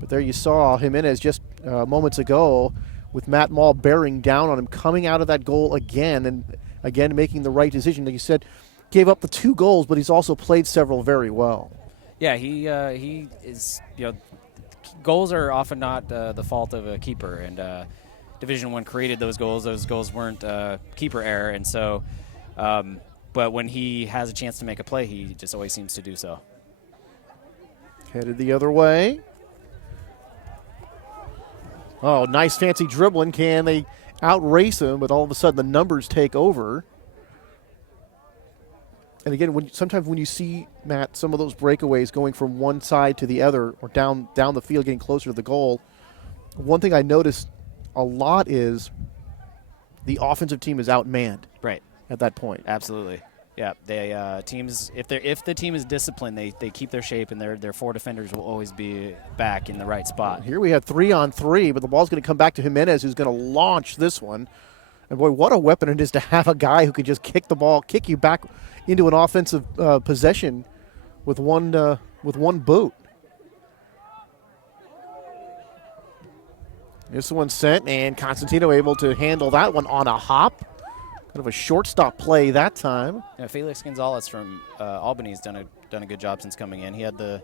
But there you saw Jimenez just moments ago with Matt Maul bearing down on him, coming out of that goal again, and again making the right decision. Like you said, gave up the 2 goals, but he's also played several very well. Yeah, he is, goals are often not the fault of a keeper, and Division I created those goals. Those goals weren't keeper error, and so, but when he has a chance to make a play, he just always seems to do so. Headed the other way. Oh, nice fancy dribbling. Can they outrace him? But all of a sudden the numbers take over. And again, sometimes when you see, Matt, some of those breakaways going from one side to the other or down the field, getting closer to the goal, one thing I noticed a lot is the offensive team is outmanned. Right. At that point. Absolutely. Yeah. They teams if the team is disciplined, they keep their shape, and their 4 defenders will always be back in the right spot. Here we have 3-on-3, but the ball's going to come back to Jimenez, who's going to launch this one. And boy, what a weapon it is to have a guy who can just kick the ball, kick you back into an offensive possession with one boot. This one sent, and Constantino able to handle that one on a hop. Kind of a shortstop play that time. Yeah, Felix Gonzalez from Albany's done a good job since coming in. He had the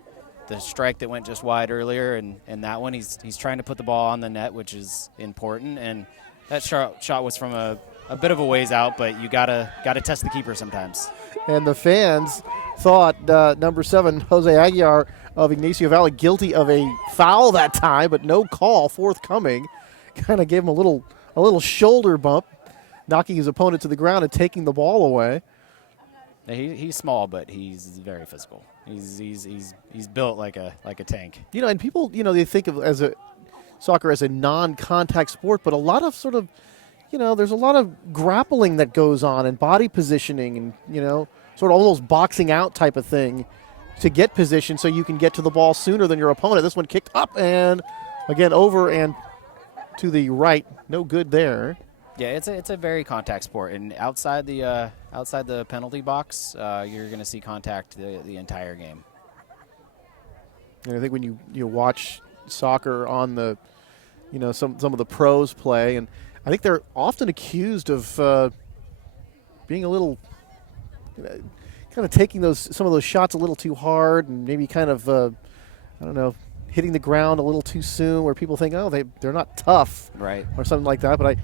strike that went just wide earlier, and that one he's trying to put the ball on the net, which is important. And that shot was from a bit of a ways out, but you gotta test the keeper sometimes. And the fans thought number 7 Jose Aguiar of Ignacio Valley guilty of a foul that time, but no call forthcoming. Kind of gave him a little shoulder bump, knocking his opponent to the ground and taking the ball away. He's small, but he's very physical. He's built like a tank. And people, they think of soccer as a non-contact sport, but a lot of sort of, there's a lot of grappling that goes on and body positioning and, sort of almost boxing out type of thing to get position so you can get to the ball sooner than your opponent. This one kicked up and, again, over and to the right. No good there. Yeah, it's a very contact sport, and outside the penalty box, you're going to see contact the entire game. And I think when you watch soccer on the, some of the pros play, and I think they're often accused of being a little, kind of taking some of those shots a little too hard, and maybe kind of, hitting the ground a little too soon, where people think, oh, they're not tough, right, or something like that. But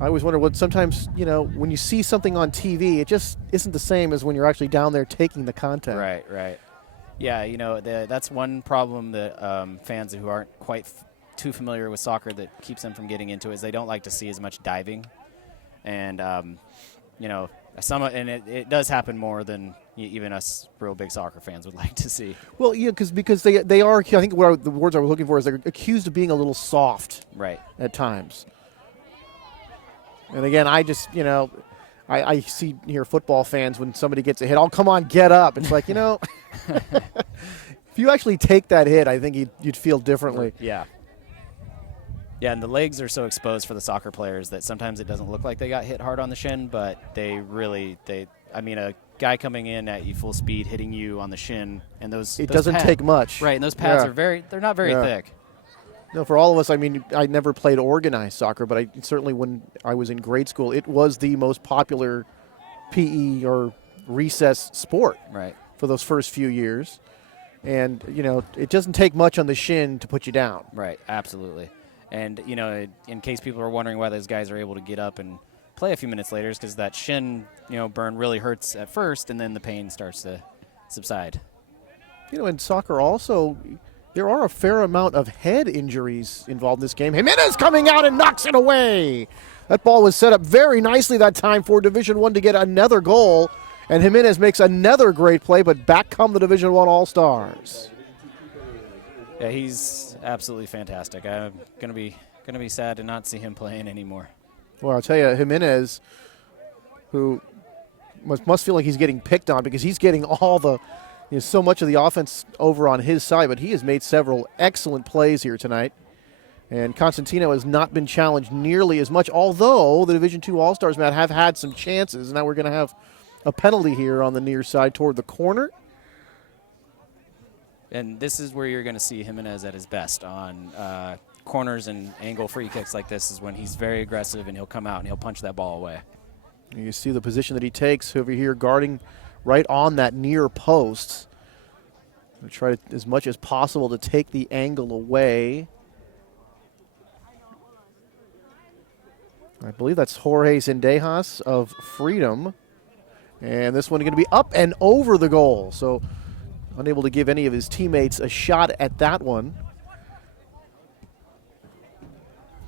I always wonder what sometimes, when you see something on TV, it just isn't the same as when you're actually down there taking the contact. Right. Yeah, that's one problem that fans who aren't quite too familiar with soccer that keeps them from getting into it is they don't like to see as much diving. And, it does happen more than even us real big soccer fans would like to see. Well, yeah, because they are, I think the words I was looking for is they're accused of being a little soft at times. And again, I just, I see here football fans when somebody gets a hit, oh, come on, get up. It's like, if you actually take that hit, I think you'd feel differently. Yeah. Yeah, and the legs are so exposed for the soccer players that sometimes it doesn't look like they got hit hard on the shin, but a guy coming in at you full speed, hitting you on the shin, and those doesn't take much. Right, and those pads they're not very thick. No, for all of us, I never played organized soccer, but certainly when I was in grade school, it was the most popular PE or recess sport for those first few years. And, it doesn't take much on the shin to put you down. Right, absolutely. And, in case people are wondering why those guys are able to get up and play a few minutes later, is because that shin, burn really hurts at first, and then the pain starts to subside. In soccer also, there are a fair amount of head injuries involved in this game. Jimenez coming out and knocks it away. That ball was set up very nicely that time for Division I to get another goal. And Jimenez makes another great play, but back come the Division I All-Stars. Yeah, he's absolutely fantastic. I'm gonna be sad to not see him playing anymore. Well, I'll tell you, Jimenez, who must feel like he's getting picked on because he's getting all the so much of the offense over on his side, but he has made several excellent plays here tonight. And Constantino has not been challenged nearly as much, although the Division II All-Stars, Matt, have had some chances. Now we're going to have a penalty here on the near side toward the corner. And this is where you're going to see Jimenez at his best on corners and angle free kicks like this is when he's very aggressive and he'll come out and he'll punch that ball away. You see the position that he takes over here, guarding right on that near post. Try as much as possible to take the angle away. I believe that's Jorge Zendejas of Freedom. And this one is going to be up and over the goal. So unable to give any of his teammates a shot at that one.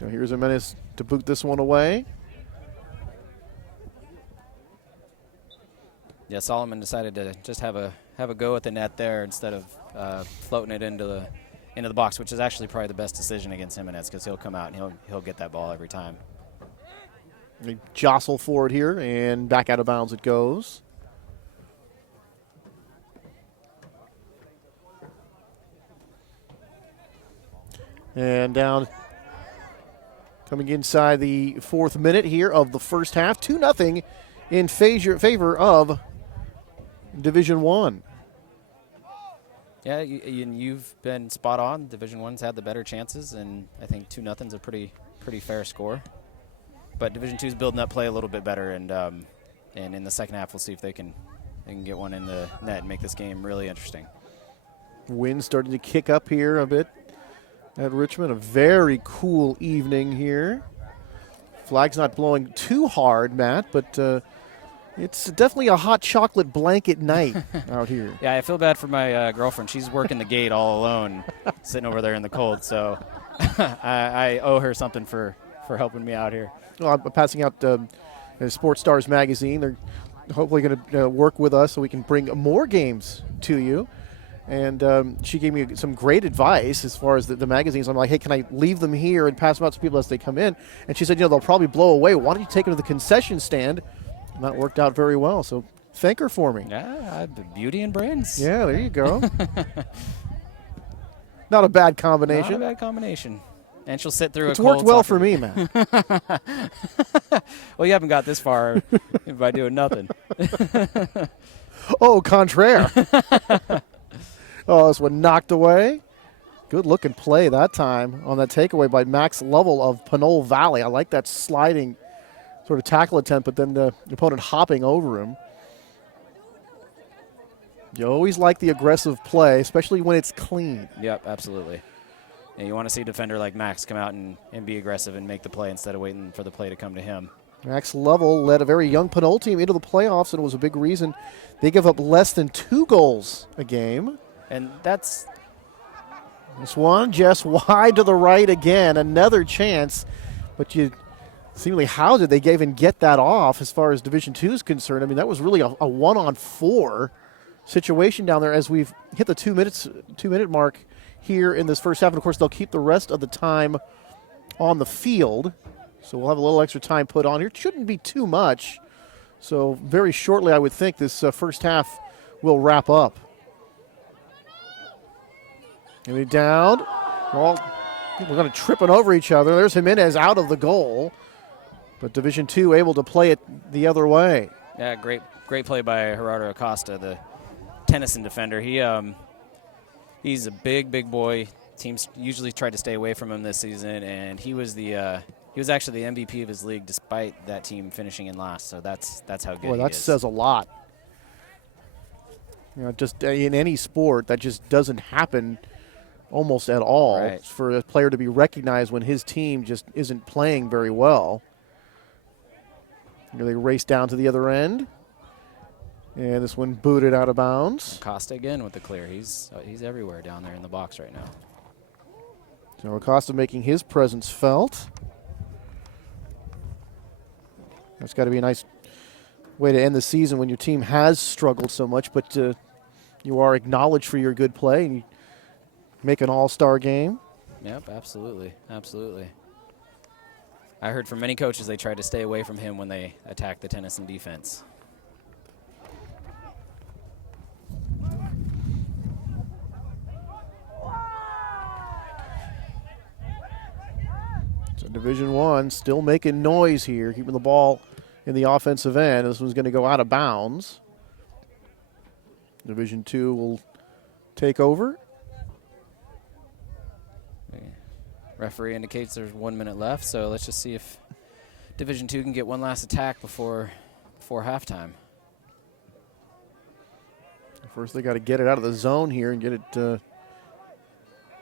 So here's Jimenez to boot this one away. Yeah, Solomon decided to just have a go at the net there instead of floating it into the box, which is actually probably the best decision against Jimenez because he'll come out and he'll get that ball every time. They jostle forward here and back out of bounds it goes. And down, coming inside the 4th minute here of the first half, 2-0 in favor of Division I. Yeah, you've been spot on. Division I's had the better chances, and I think 2-0's a pretty fair score. But Division II's building that play a little bit better, and in the second half we'll see if they can get one in the net and make this game really interesting. Wind starting to kick up here a bit at Richmond. A very cool evening here. Flag's not blowing too hard, Matt, but it's definitely a hot chocolate blanket night out here. Yeah, I feel bad for my girlfriend. She's working the gate all alone, sitting over there in the cold. So I owe her something for helping me out here. Well, I'm passing out Sports Stars magazine. They're hopefully going to work with us so we can bring more games to you. And she gave me some great advice as far as the magazines. I'm like, hey, can I leave them here and pass them out to people as they come in? And she said, they'll probably blow away. Why don't you take them to the concession stand? And that worked out very well. So thank her for me. Yeah, beauty and brains. Yeah, there you go. Not a bad combination. Not a bad combination. And she'll sit through it's worked well for me, man. Well, you haven't got this far by doing nothing. Oh, contraire. Oh, this one knocked away. Good looking play that time on that takeaway by Max Lovell of Pinole Valley. I like that sliding sort of tackle attempt, but then the opponent hopping over him. You always like the aggressive play, especially when it's clean. Yep, absolutely. And you want to see a defender like Max come out and be aggressive and make the play instead of waiting for the play to come to him. Max Lovell led a very young Pinole team into the playoffs, and it was a big reason they give up less than 2 goals a game. And that's this one just wide to the right again. Another chance, but you seemingly how did they even get that off as far as Division II is concerned? I mean, that was really a 1-on-4 situation down there as we've hit the 2-minute mark here in this first half. And, of course, they'll keep the rest of the time on the field. So we'll have a little extra time put on here. It shouldn't be too much. So very shortly, I would think this first half will wrap up. Maybe down. Well, we're going to tripping over each other. There's Jimenez out of the goal. But Division II able to play it the other way. Yeah, great play by Gerardo Acosta, the Tennyson defender. He's a big boy. Teams usually try to stay away from him this season, and he was actually the MVP of his league despite that team finishing in last. So that's how good he is. Well, that says a lot. Just in any sport, that just doesn't happen almost at all. Right. For a player to be recognized when his team just isn't playing very well. They race down to the other end. And this one booted out of bounds. Acosta again with the clear. He's everywhere down there in the box right now. So Acosta making his presence felt. That's got to be a nice way to end the season when your team has struggled so much, but you are acknowledged for your good play and you make an all-star game. Yep, absolutely. I heard from many coaches they tried to stay away from him when they attacked the Tennyson defense. So Division I still making noise here, keeping the ball in the offensive end. This one's going to go out of bounds. Division II will take over. Referee indicates there's 1 minute left, so let's just see if Division II can get one last attack before halftime. First, they got to get it out of the zone here and get it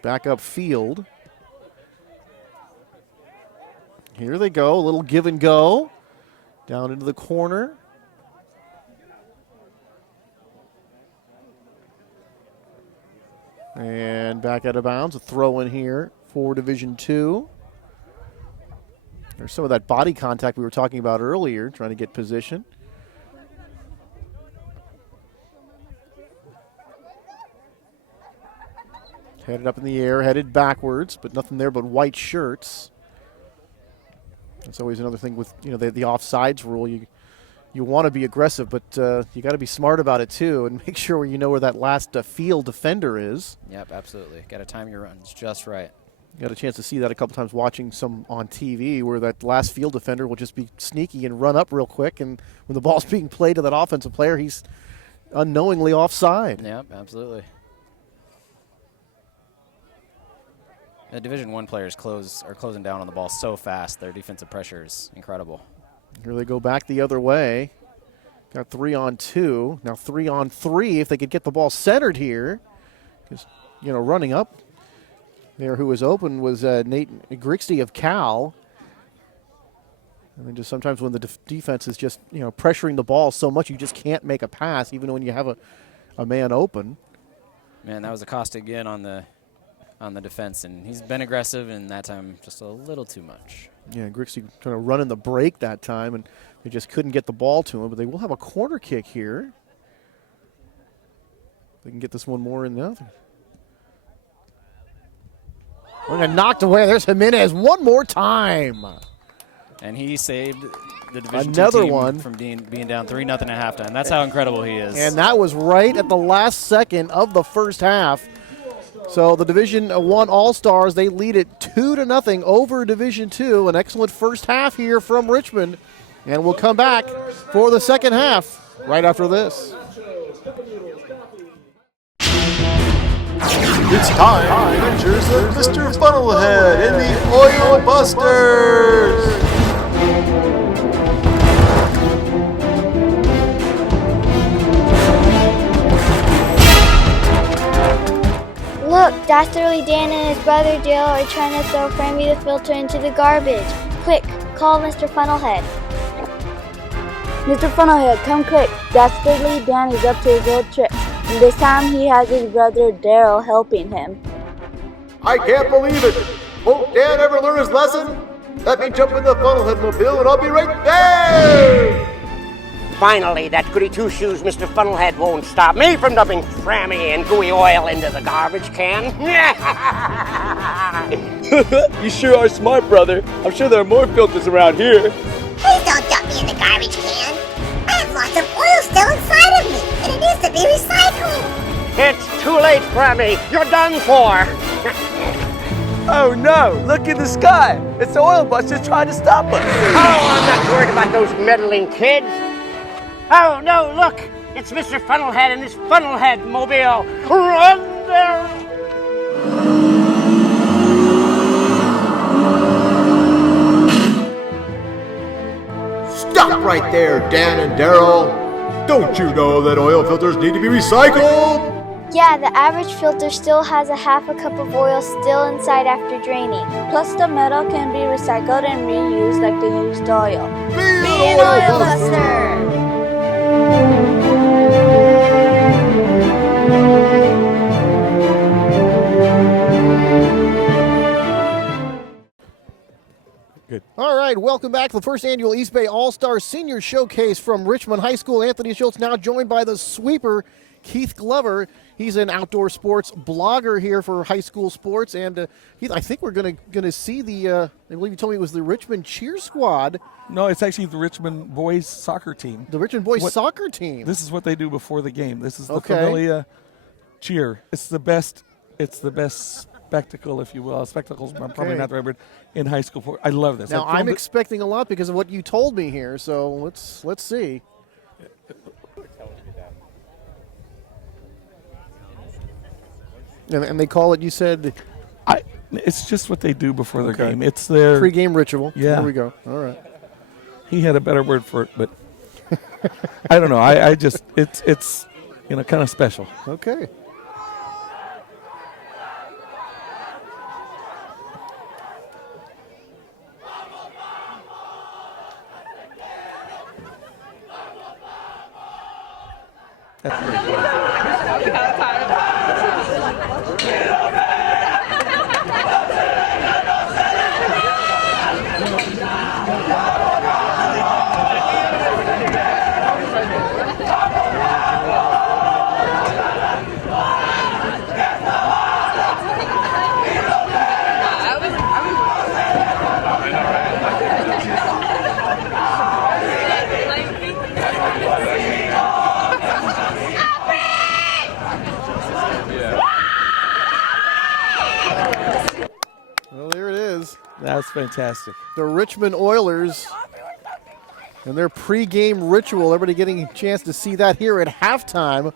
back up field. Here they go, a little give and go down into the corner. And back out of bounds, a throw in here for Division II. There's some of that body contact we were talking about earlier, trying to get position. Headed up in the air, headed backwards, but nothing there but white shirts. That's always another thing with the offsides rule. You want to be aggressive, but you got to be smart about it too, and make sure you know where that last field defender is. Yep, absolutely. Got to time your runs just right. Got a chance to see that a couple times watching some on TV, where that last field defender will just be sneaky and run up real quick, and when the ball's being played to that offensive player, he's unknowingly offside. Yep, absolutely. The Division I players are closing down on the ball so fast. Their defensive pressure is incredible. Here they go back the other way. Got 3-on-2. Now 3-on-3 if they could get the ball centered here. Because, running up there who was open was Nate Grixty of Cal. And then just sometimes when the defense is just, pressuring the ball so much you just can't make a pass even when you have a man open. Man, that was Acosta again on the defense, and he's been aggressive, and that time just a little too much. Yeah, Grixey trying to run in the break that time, and they just couldn't get the ball to him. But they will have a corner kick here. They can get this one more in the other. Knocked away. There's Jimenez one more time. And he saved the Division Another II team one from being down 3-0 at halftime. That's how incredible he is. And that was right at the last second of the first half. So the Division I All-Stars, they lead it 2-0 over Division II. An excellent first half here from Richmond. And we'll come back for the second half right after this. It's time for the adventures of Mr. Funnelhead and the Oil Busters! Look, Dastardly Dan and his brother Dale are trying to throw Frammy the filter into the garbage. Quick, call Mr. Funnelhead. Mr. Funnelhead, come quick. Dastardly Dan is up to his old tricks. And this time he has his brother Daryl helping him. I can't believe it! Won't Dan ever learn his lesson? Let me jump in the Funnelhead mobile and I'll be right there! Finally, that goody two-shoes Mr. Funnelhead won't stop me from dumping Frammy and gooey oil into the garbage can. You sure are smart, brother. I'm sure there are more filters around here. Please don't dump me in the garbage can. I have lots of oil still inside of me, and it needs to be recycled. It's too late, Frammy. You're done for. Oh no, look in the sky. It's the oil busters trying to stop us. Oh, I'm not worried about those meddling kids. Oh no, look. It's Mr. Funnelhead and his Funnelhead mobile. Run there. Stop right there, Dan and Daryl! Don't you know that oil filters need to be recycled? Yeah, the average filter still has a half a cup of oil still inside after draining. Plus the metal can be recycled and reused like the used oil. Be an oil buster! Good. All right, welcome back to the first annual East Bay All-Star Senior Showcase from Richmond High School. Anthony Schultz now joined by the sweeper, Keith Glover. He's an outdoor sports blogger here for high school sports, and Keith, I think we're gonna see the. I believe you told me it was the Richmond cheer squad. No, it's actually the Richmond boys soccer team. The Richmond boys soccer team. This is what they do before the game. This is the Okay. Familia cheer. It's the best. It's the best spectacle, if you will. Spectacle's probably not the right word in high school. I love this. Now I'm expecting a lot because of what you told me here. So let's see. And they call it. You said. It's just what they do before their game. It's their pre-game ritual. Yeah. There we go. All right. He had a better word for it, but I don't know. I just it's kind of special. Okay. That's pretty cool. Well, there it is. That's fantastic. The Richmond Oilers and their pre-game ritual. Everybody getting a chance to see that here at halftime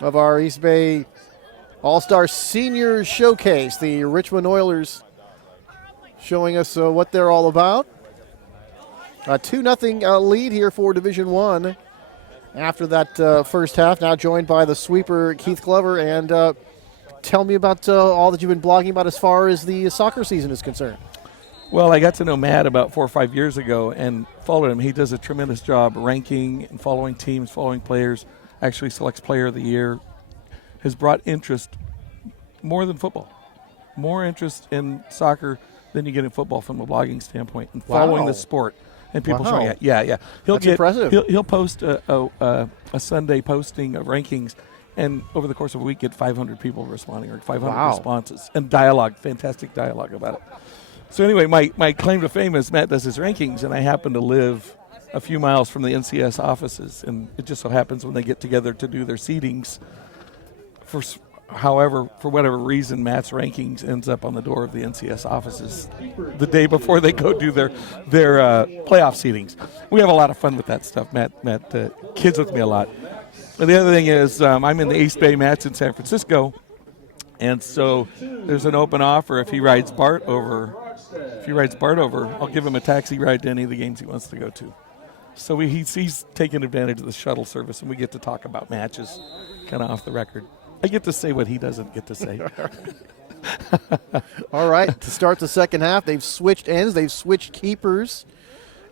of our East Bay All-Star Senior Showcase. The Richmond Oilers showing us what they're all about. A 2-0 lead here for Division I after that first half. Now joined by the sweeper, Keith Glover. And tell me about all that you've been blogging about as far as the soccer season is concerned. Well, I got to know Matt about 4 or 5 years ago and followed him. He does a tremendous job ranking and following teams, following players, actually selects player of the year, has brought interest more than football, more interest in soccer than you get in football from a blogging standpoint and following the sport. And people showing it. Yeah. That's impressive. He'll post a Sunday posting of rankings, and over the course of a week get 500 people responding or 500 responses and dialogue, fantastic dialogue about it. So anyway, my claim to fame is Matt does his rankings, and I happen to live a few miles from the NCS offices, and it just so happens when they get together to do their seedings, for whatever reason, Matt's rankings ends up on the door of the NCS offices the day before they go do their playoff seedings. We have a lot of fun with that stuff. Matt kids with me a lot. And the other thing is I'm in the East Bay, Matt's in San Francisco, and so there's an open offer if he rides Bart over. I'll give him a taxi ride to any of the games he wants to go to. So he's taking advantage of the shuttle service, and we get to talk about matches kind of off the record. I get to say what he doesn't get to say. All right, to start the second half, they've switched ends, they've switched keepers.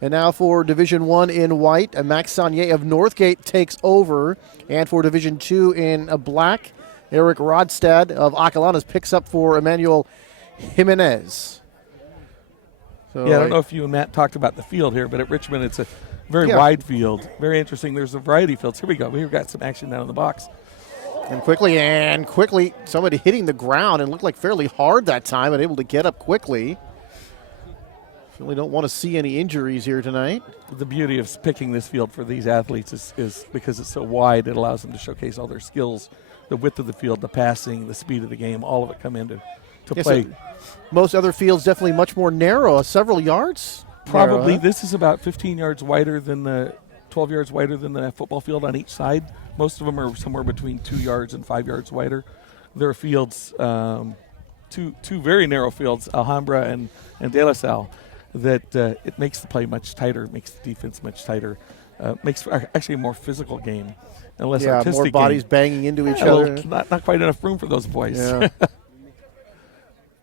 And now for Division I in white, Max Saunier of Northgate takes over. And for Division II in black, Eric Rodstad of Acalanes picks up for Emmanuel Jimenez. So I don't know if you and Matt talked about the field here, but at Richmond it's a very wide field, very interesting. There's a variety of fields. Here we go. We've got some action down in the box. And quickly, somebody hitting the ground and looked like fairly hard that time and able to get up quickly. Certainly don't want to see any injuries here tonight. The beauty of picking this field for these athletes is because it's so wide, it allows them to showcase all their skills, the width of the field, the passing, the speed of the game, all of it come into play. So most other fields definitely much more narrow, several yards. Probably. Narrow, huh? This is about 15 yards wider than 12 yards wider than the football field on each side. Most of them are somewhere between 2 yards and 5 yards wider. There are fields, two very narrow fields, Alhambra and De La Salle, that it makes the play much tighter, makes the defense much tighter, makes actually a more physical game, and less artistic more bodies game. banging into each other. Not quite enough room for those boys. Yeah.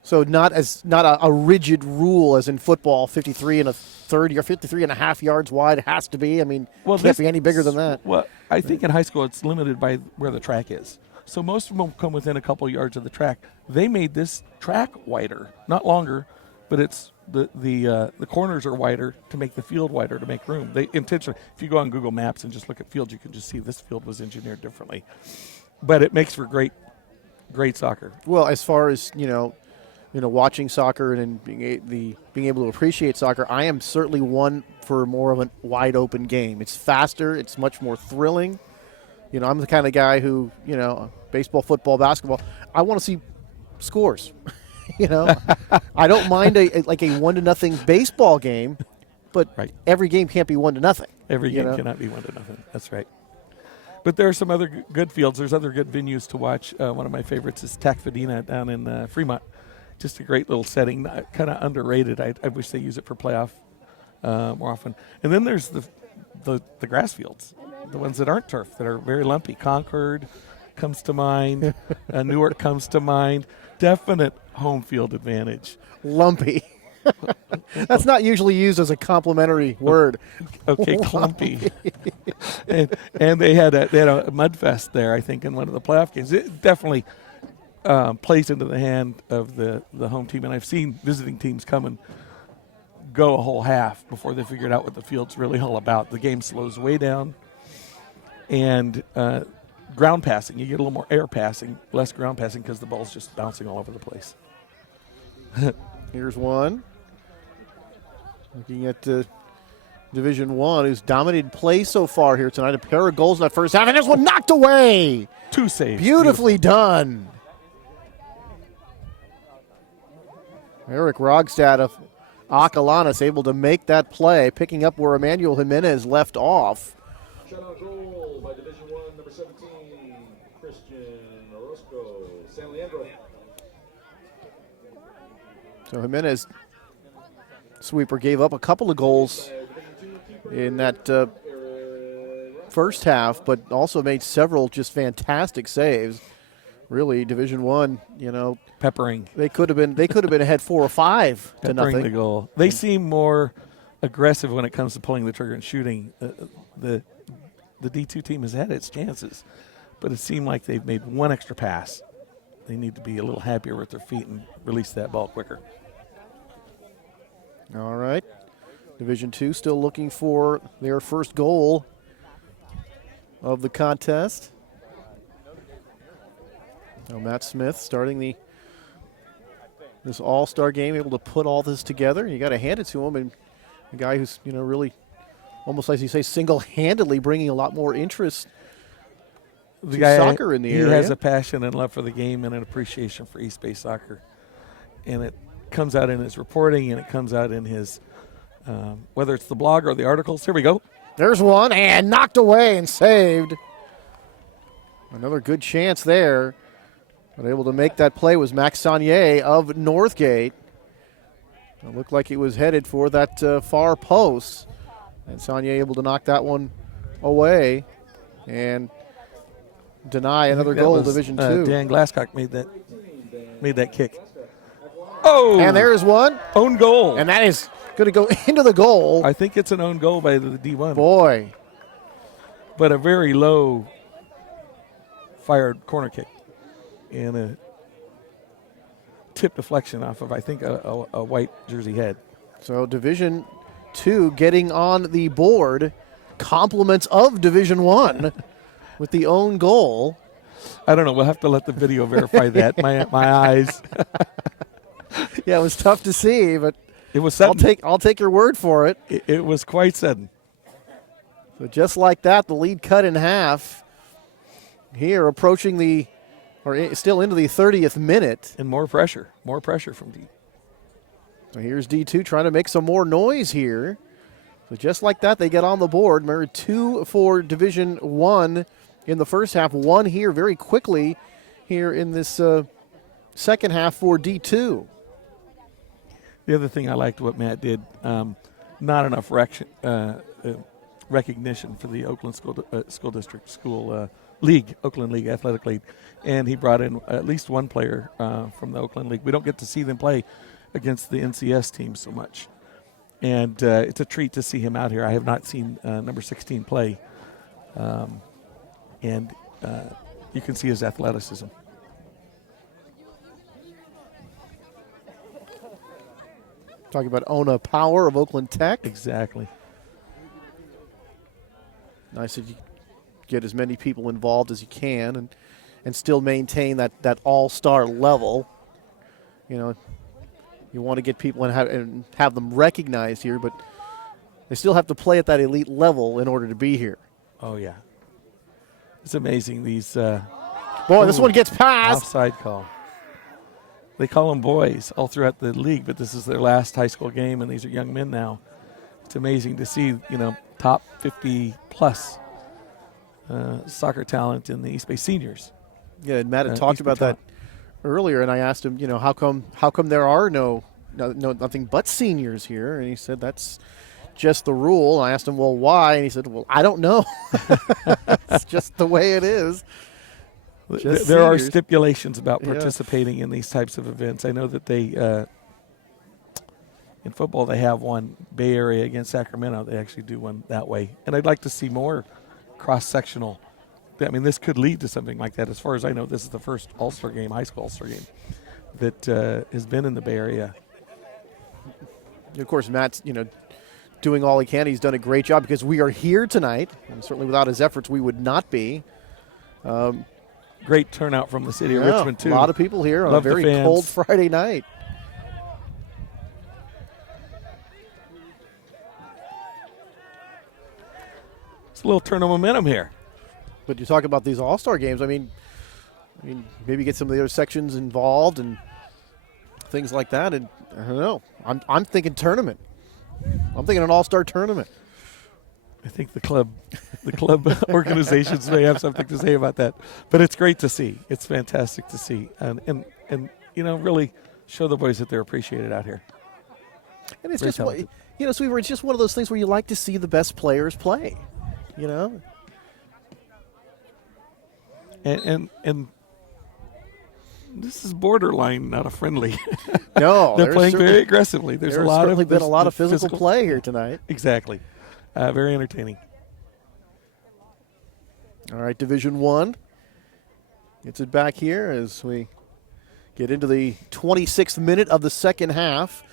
So not a rigid rule as in football, 53 and a third or 53 and a half yards wide it has to be. I mean, can't be any bigger than that. Well, I think in high school it's limited by where the track is. So most of them come within a couple yards of the track. They made this track wider, not longer, but it's the corners are wider to make the field wider, to make room. They intentionally, if you go on Google Maps and just look at fields, you can just see this field was engineered differently. But it makes for great soccer. Well, as far as watching soccer and being able to appreciate soccer, I am certainly one for more of a wide open game. It's faster. It's much more thrilling. I'm the kind of guy who, baseball, football, basketball, I want to see scores. I don't mind a 1-0 baseball game, but every game can't be 1-0. Every game cannot be 1-0. That's right. But there are some other good fields. There's other good venues to watch. One of my favorites is Tac Fedina down in Fremont. Just a great little setting, kind of underrated. I wish they use it for playoff more often. And then there's the grass fields, the ones that aren't turf, that are very lumpy. Concord comes to mind. Newark comes to mind. Definite home field advantage. Lumpy. That's not usually used as a complimentary word. Okay, clumpy. and they had a mud fest there, I think, in one of the playoff games. It definitely plays into the hand of the home team, and I've seen visiting teams come and go a whole half before they figured out what the field's really all about. The game slows way down, and ground passing, you get a little more air passing, less ground passing because the ball's just bouncing all over the place. Here's one. Looking at Division I, who's dominated play so far here tonight. A pair of goals in that first half, and this one knocked away. 2 saves. Beautifully done. Eric Rogstad of Acalanes able to make that play, picking up where Emmanuel Jimenez left off. Shutout goal by Division I, number 17, Christian Orozco. So Jimenez sweeper gave up a couple of goals in that first half, but also made several just fantastic saves. Really, Division I, peppering. They could have been ahead 4 or 5 to nothing. The goal. They seem more aggressive when it comes to pulling the trigger and shooting. The D2 team has had its chances, but it seemed like they've made one extra pass. They need to be a little happier with their feet and release that ball quicker. All right. Division II still looking for their first goal of the contest. Now Matt Smith starting this all-star game, able to put all this together. You got to hand it to him, and a guy who's really almost like you say single-handedly bringing a lot more interest to soccer in the area. He has a passion and love for the game and an appreciation for East Bay soccer, and it comes out in his reporting and it comes out in his whether it's the blog or the articles. Here we go. There's one and knocked away and saved. Another good chance there. But able to make that play was Max Saunier of Northgate. It looked like he was headed for that far post. And Saunier able to knock that one away and deny another goal in Division II. Dan Glasscock made that kick. Oh! And there's one. Own goal. And that is going to go into the goal. I think it's an own goal by the D1. Boy. But a very low fired corner kick. And a tip deflection off of, I think, a white jersey head. So Division II getting on the board. Compliments of Division I with the own goal. I don't know. We'll have to let the video verify that. My eyes. Yeah, it was tough to see, but it was sudden. I'll take your word for it. It was quite sudden. So just like that, the lead cut in half. Here, approaching still into the 30th minute. And more pressure from D. So here's D2 trying to make some more noise here. So just like that, they get on the board. Remember, 2 for Division I in the first half, 1 here very quickly here in this second half for D2. The other thing I liked what Matt did, not enough recognition for the Oakland School League, Oakland League Athletic League, and he brought in at least one player from the Oakland League. We don't get to see them play against the NCS team so much, and it's a treat to see him out here. I have not seen number 16 play, and you can see his athleticism. Talking about Ona Power of Oakland Tech. Exactly. Nice that you get as many people involved as you can and still maintain that all-star level. You want to get people and have them recognized here, but they still have to play at that elite level in order to be here. Oh, yeah. It's amazing. These this one gets past. Offside call. They call them boys all throughout the league, but this is their last high school game, and these are young men now. It's amazing to see, top 50-plus soccer talent in the East Bay seniors. Yeah, and Matt had talked about that earlier, and I asked him, how come there are nothing but seniors here? And he said that's just the rule. I asked him, well, why? And he said, well, I don't know. It's just the way it is. There are stipulations about participating in these types of events. I know that they, in football, they have one Bay Area against Sacramento. They actually do one that way. And I'd like to see more cross-sectional. I mean, this could lead to something like that. As far as I know, this is the first All-Star game, high school All-Star game, that has been in the Bay Area. Of course, Matt's, doing all he can. He's done a great job because we are here tonight. And certainly without his efforts, we would not be. Great turnout from the city of Richmond, too. A lot of people here on a very cold Friday night. It's a little turn of momentum here. But you talk about these all-star games. I mean, maybe get some of the other sections involved and things like that. And I don't know. I'm thinking tournament. I'm thinking an all-star tournament. I think the club organizations may have something to say about that. But it's great to see. It's fantastic to see. And really show the boys that they're appreciated out here. And it's Sweeper, it's just one of those things where you like to see the best players play, And this is borderline not a friendly. No, they're playing very aggressively. There's a lot of physical play here tonight. Exactly, very entertaining. All right, Division I. Gets it back here as we get into the 26th minute of the second half.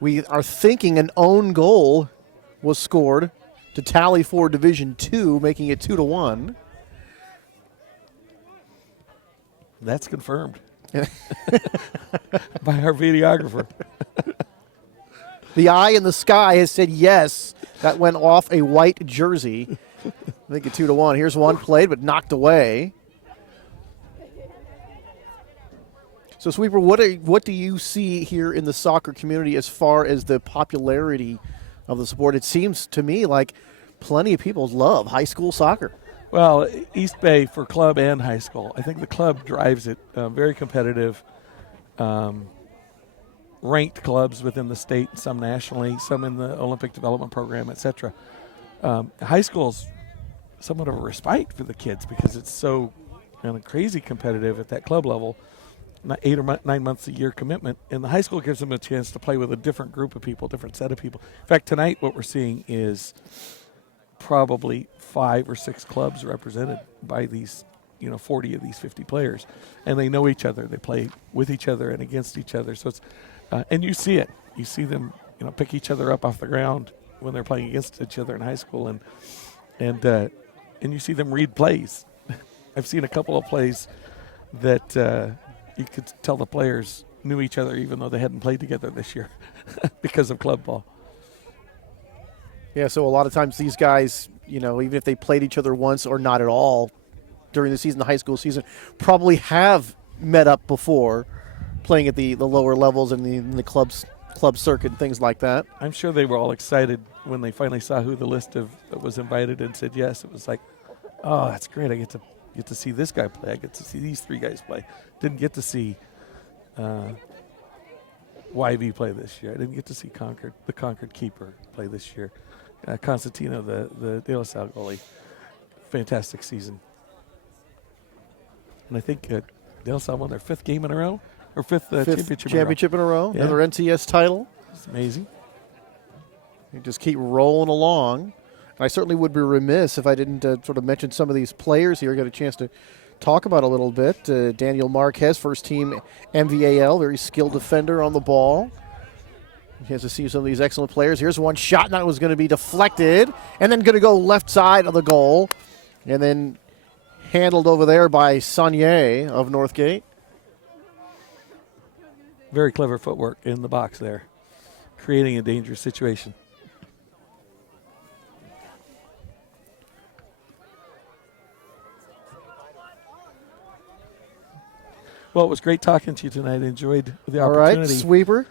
We are thinking an own goal was scored to tally for Division II, making it 2-1. That's confirmed by our videographer. The eye in the sky has said yes. That went off a white jersey. I think it's 2-1. Here's one played, but knocked away. So, Sweeper, what do you see here in the soccer community as far as the popularity of the sport? It seems to me like plenty of people love high school soccer. Well, East Bay for club and high school. I think the club drives it. Very competitive. Ranked clubs within the state, some nationally, some in the Olympic Development Program, etc. High school's somewhat of a respite for the kids because it's so crazy competitive at that club level. 8 or 9 months a year commitment, and the high school gives them a chance to play with a different group of people, different set of people. In fact, tonight what we're seeing is probably 5 or 6 clubs represented by these, 40 of these 50 players, and they know each other. They play with each other and against each other. So it's, and you see it. You see them, pick each other up off the ground when they're playing against each other in high school, and you see them read plays. I've seen a couple of plays that you could tell the players knew each other even though they hadn't played together this year because of club ball. Yeah, so a lot of times these guys, even if they played each other once or not at all during the season, the high school season, probably have met up before playing at the lower levels and the club circuit and things like that. I'm sure they were all excited when they finally saw who the list that was invited and said yes. It was like, oh, that's great. I get to see this guy play. I get to see these 3 guys play. Didn't get to see YV play this year. I didn't get to see the Concord keeper play this year. Constantino, the De La Salle goalie, fantastic season. And I think De La Salle won their 5th game in a row, or 5th championship in a row. Yeah. Another NCS title. It's amazing. You just keep rolling along. I certainly would be remiss if I didn't sort of mention some of these players here. Got a chance to talk about a little bit. Daniel Marquez, first team MVAL, very skilled defender on the ball. You get to see some of these excellent players. Here's one shot, and that was going to be deflected, and then going to go left side of the goal, and then handled over there by Saunier of Northgate. Very clever footwork in the box there, creating a dangerous situation. Well, it was great talking to you tonight. I enjoyed the opportunity. All right, Sweeper.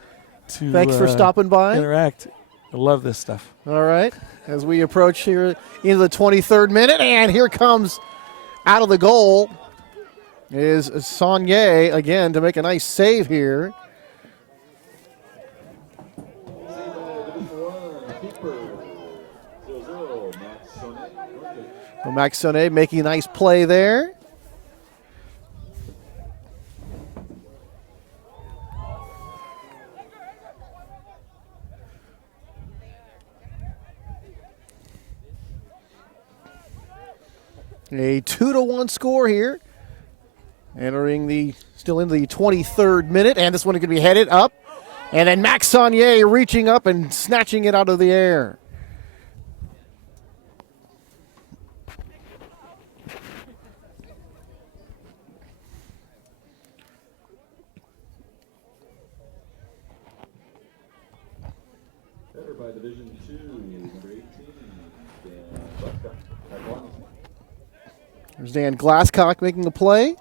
Thanks for stopping by. Interact. I love this stuff. All right. As we approach here into the 23rd minute, and here comes out of the goal is Saunier again to make a nice save here. Well, Max Saunier making a nice play there. A 2-1 score here. Still into the 23rd minute, and this one is going to be headed up. And then Max Saunier reaching up and snatching it out of the air. Better by Division 2, number 18, There's Dan Glasscock making the play.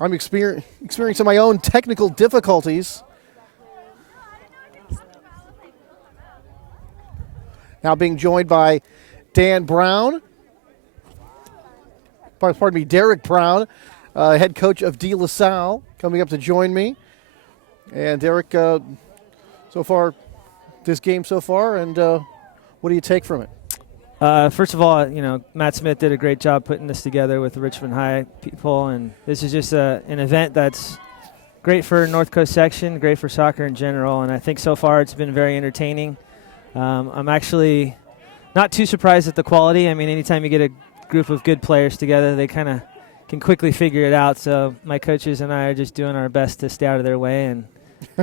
I'm experiencing my own technical difficulties. Now being joined by Dan Brown, pardon me, Derek Brown, head coach of De La Salle, coming up to join me. And Derek, so far, this game so far, and what do you take from it? First of all, Matt Smith did a great job putting this together with the Richmond High people, and this is just an event that's great for North Coast section, great for soccer in general, and I think so far it's been very entertaining. I'm actually not too surprised at the quality. I mean, anytime you get a group of good players together, they kind of can quickly figure it out. So my coaches and I are just doing our best to stay out of their way and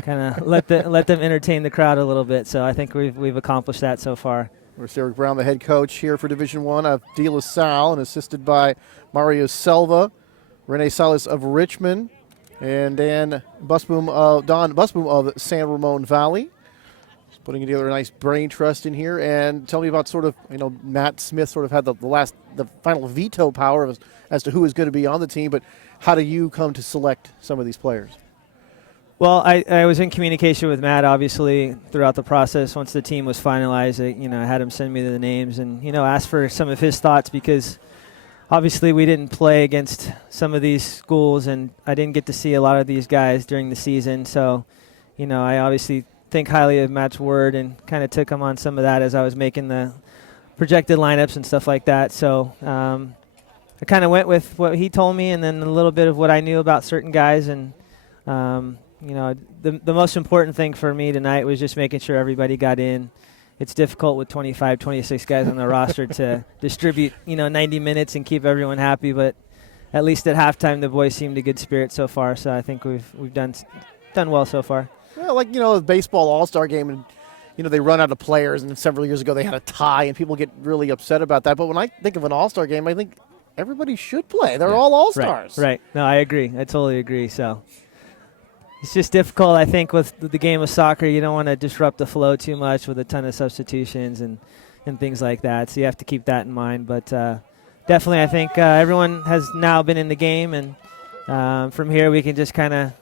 kind of let them entertain the crowd a little bit. So I think we've accomplished that so far. We're Derek Brown, the head coach here for Division I of De La Salle, and assisted by Mario Selva, Renee Salas of Richmond, and Don Busboom of San Ramon Valley. Just putting together a nice brain trust in here. And tell me about Matt Smith sort of had the final veto power as to who is going to be on the team, but how do you come to select some of these players? Well, I was in communication with Matt, obviously, throughout the process. Once the team was finalized, I had him send me the names and, ask for some of his thoughts, because obviously we didn't play against some of these schools, and I didn't get to see a lot of these guys during the season. So, I obviously think highly of Matt's word and kind of took him on some of that as I was making the projected lineups and stuff like that. So I kind of went with what he told me and then a little bit of what I knew about certain guys. And the most important thing for me tonight was just making sure everybody got in. It's difficult with 25, 26 guys on the roster to distribute, 90 minutes and keep everyone happy. But at least at halftime, the boys seemed a good spirit so far. So I think we've done well so far. Well, the baseball all-star game, and they run out of players, and several years ago they had a tie, and people get really upset about that. But when I think of an all-star game, I think everybody should play. They're all all-stars. Right. No, I agree. I totally agree. So it's just difficult, I think, with the game of soccer. You don't want to disrupt the flow too much with a ton of substitutions and things like that. So you have to keep that in mind. But definitely, I think everyone has now been in the game, and from here we can just kind of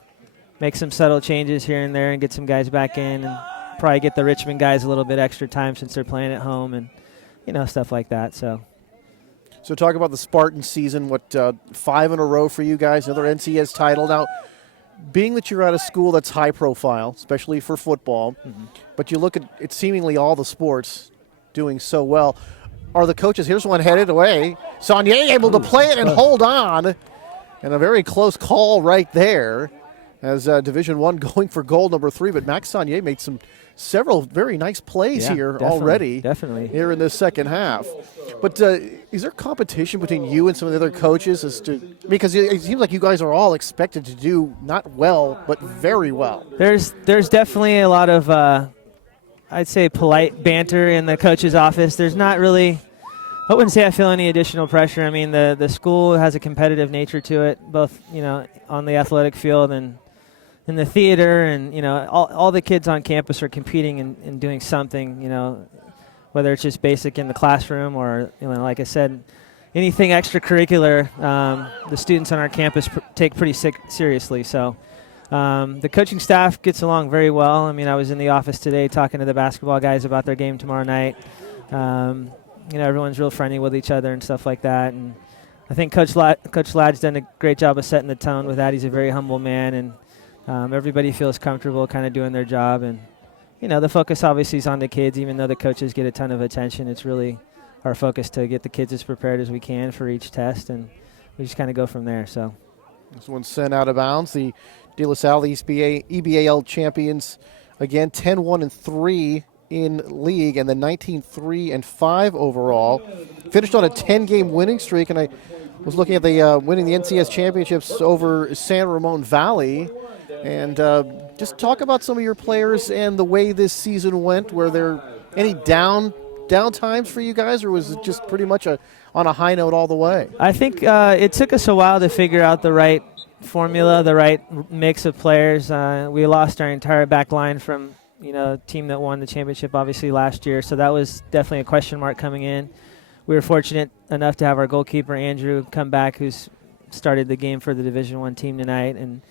make some subtle changes here and there and get some guys back in, and probably get the Richmond guys a little bit extra time since they're playing at home, and stuff like that. So talk about the Spartan season. 5 in a row for you guys, another NCS title. Now, being that you're at a school that's high profile, especially for football, but you look at it, seemingly all the sports doing so well, are the coaches, here's one headed away, Saunier able to play it and hold on, and a very close call right there as Division I going for goal number 3, but Max Saunier made several very nice plays here already. Definitely. Here in the second half. But is there competition between you and some of the other coaches because it seems like you guys are all expected to do not well, but very well. There's definitely a lot of, I'd say, polite banter in the coach's office. There's not really, I wouldn't say I feel any additional pressure. I mean, the school has a competitive nature to it, both, on the athletic field and in the theater, and all the kids on campus are competing and doing something, whether it's just basic in the classroom or like I said, anything extracurricular. The students on our campus take pretty seriously. So the coaching staff gets along very well. I mean, I was in the office today talking to the basketball guys about their game tomorrow night. Everyone's real friendly with each other and stuff like that. And I think Coach Ladd's done a great job of setting the tone with that. He's a very humble man, and everybody feels comfortable kind of doing their job. And, the focus obviously is on the kids. Even though the coaches get a ton of attention, it's really our focus to get the kids as prepared as we can for each test, and we just kind of go from there. So this one's sent out of bounds. The De La Salle EBAL champions, again, 10-1-3 in league, and then 19-3-5 overall. Finished on a 10-game winning streak, and I was looking at the winning the NCS championships over San Ramon Valley. And just talk about some of your players and the way this season went. Were there any down times for you guys, or was it just pretty much on a high note all the way? I think it took us a while to figure out the right formula, the right mix of players. We lost our entire back line from team that won the championship obviously last year, so that was definitely a question mark coming in. We were fortunate enough to have our goalkeeper Andrew come back, who's started the game for the Division I team tonight, and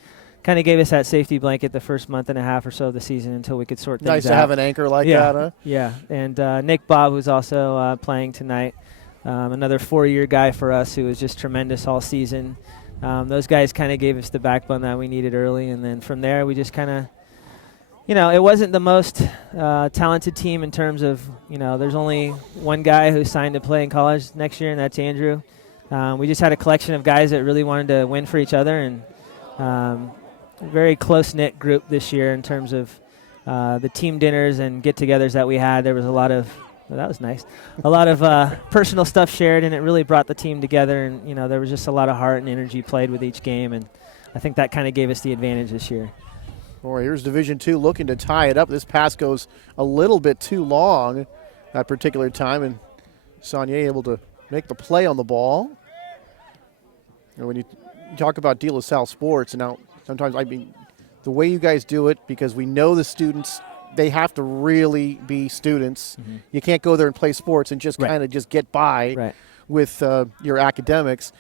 kind of gave us that safety blanket the first month and a half or so of the season until we could sort things out. Nice to have an anchor like that, huh? Yeah, and Nick Bob, who's also playing tonight, another 4-year guy for us who was just tremendous all season. Those guys kind of gave us the backbone that we needed early, and then from there we just kind of, it wasn't the most talented team in terms of, there's only one guy who signed to play in college next year, and that's Andrew. We just had a collection of guys that really wanted to win for each other, and very close-knit group this year in terms of the team dinners and get-togethers that we had. There was a lot of, that was nice, a lot of personal stuff shared, and it really brought the team together, and there was just a lot of heart and energy played with each game, and I think that kind of gave us the advantage this year. All right, here's Division II looking to tie it up. This pass goes a little bit too long that particular time, and Saunier able to make the play on the ball. When you talk about De La Salle sports, and now sometimes, the way you guys do it, because we know the students, they have to really be students. Mm-hmm. You can't go there and play sports and just kind of just get by with your academics.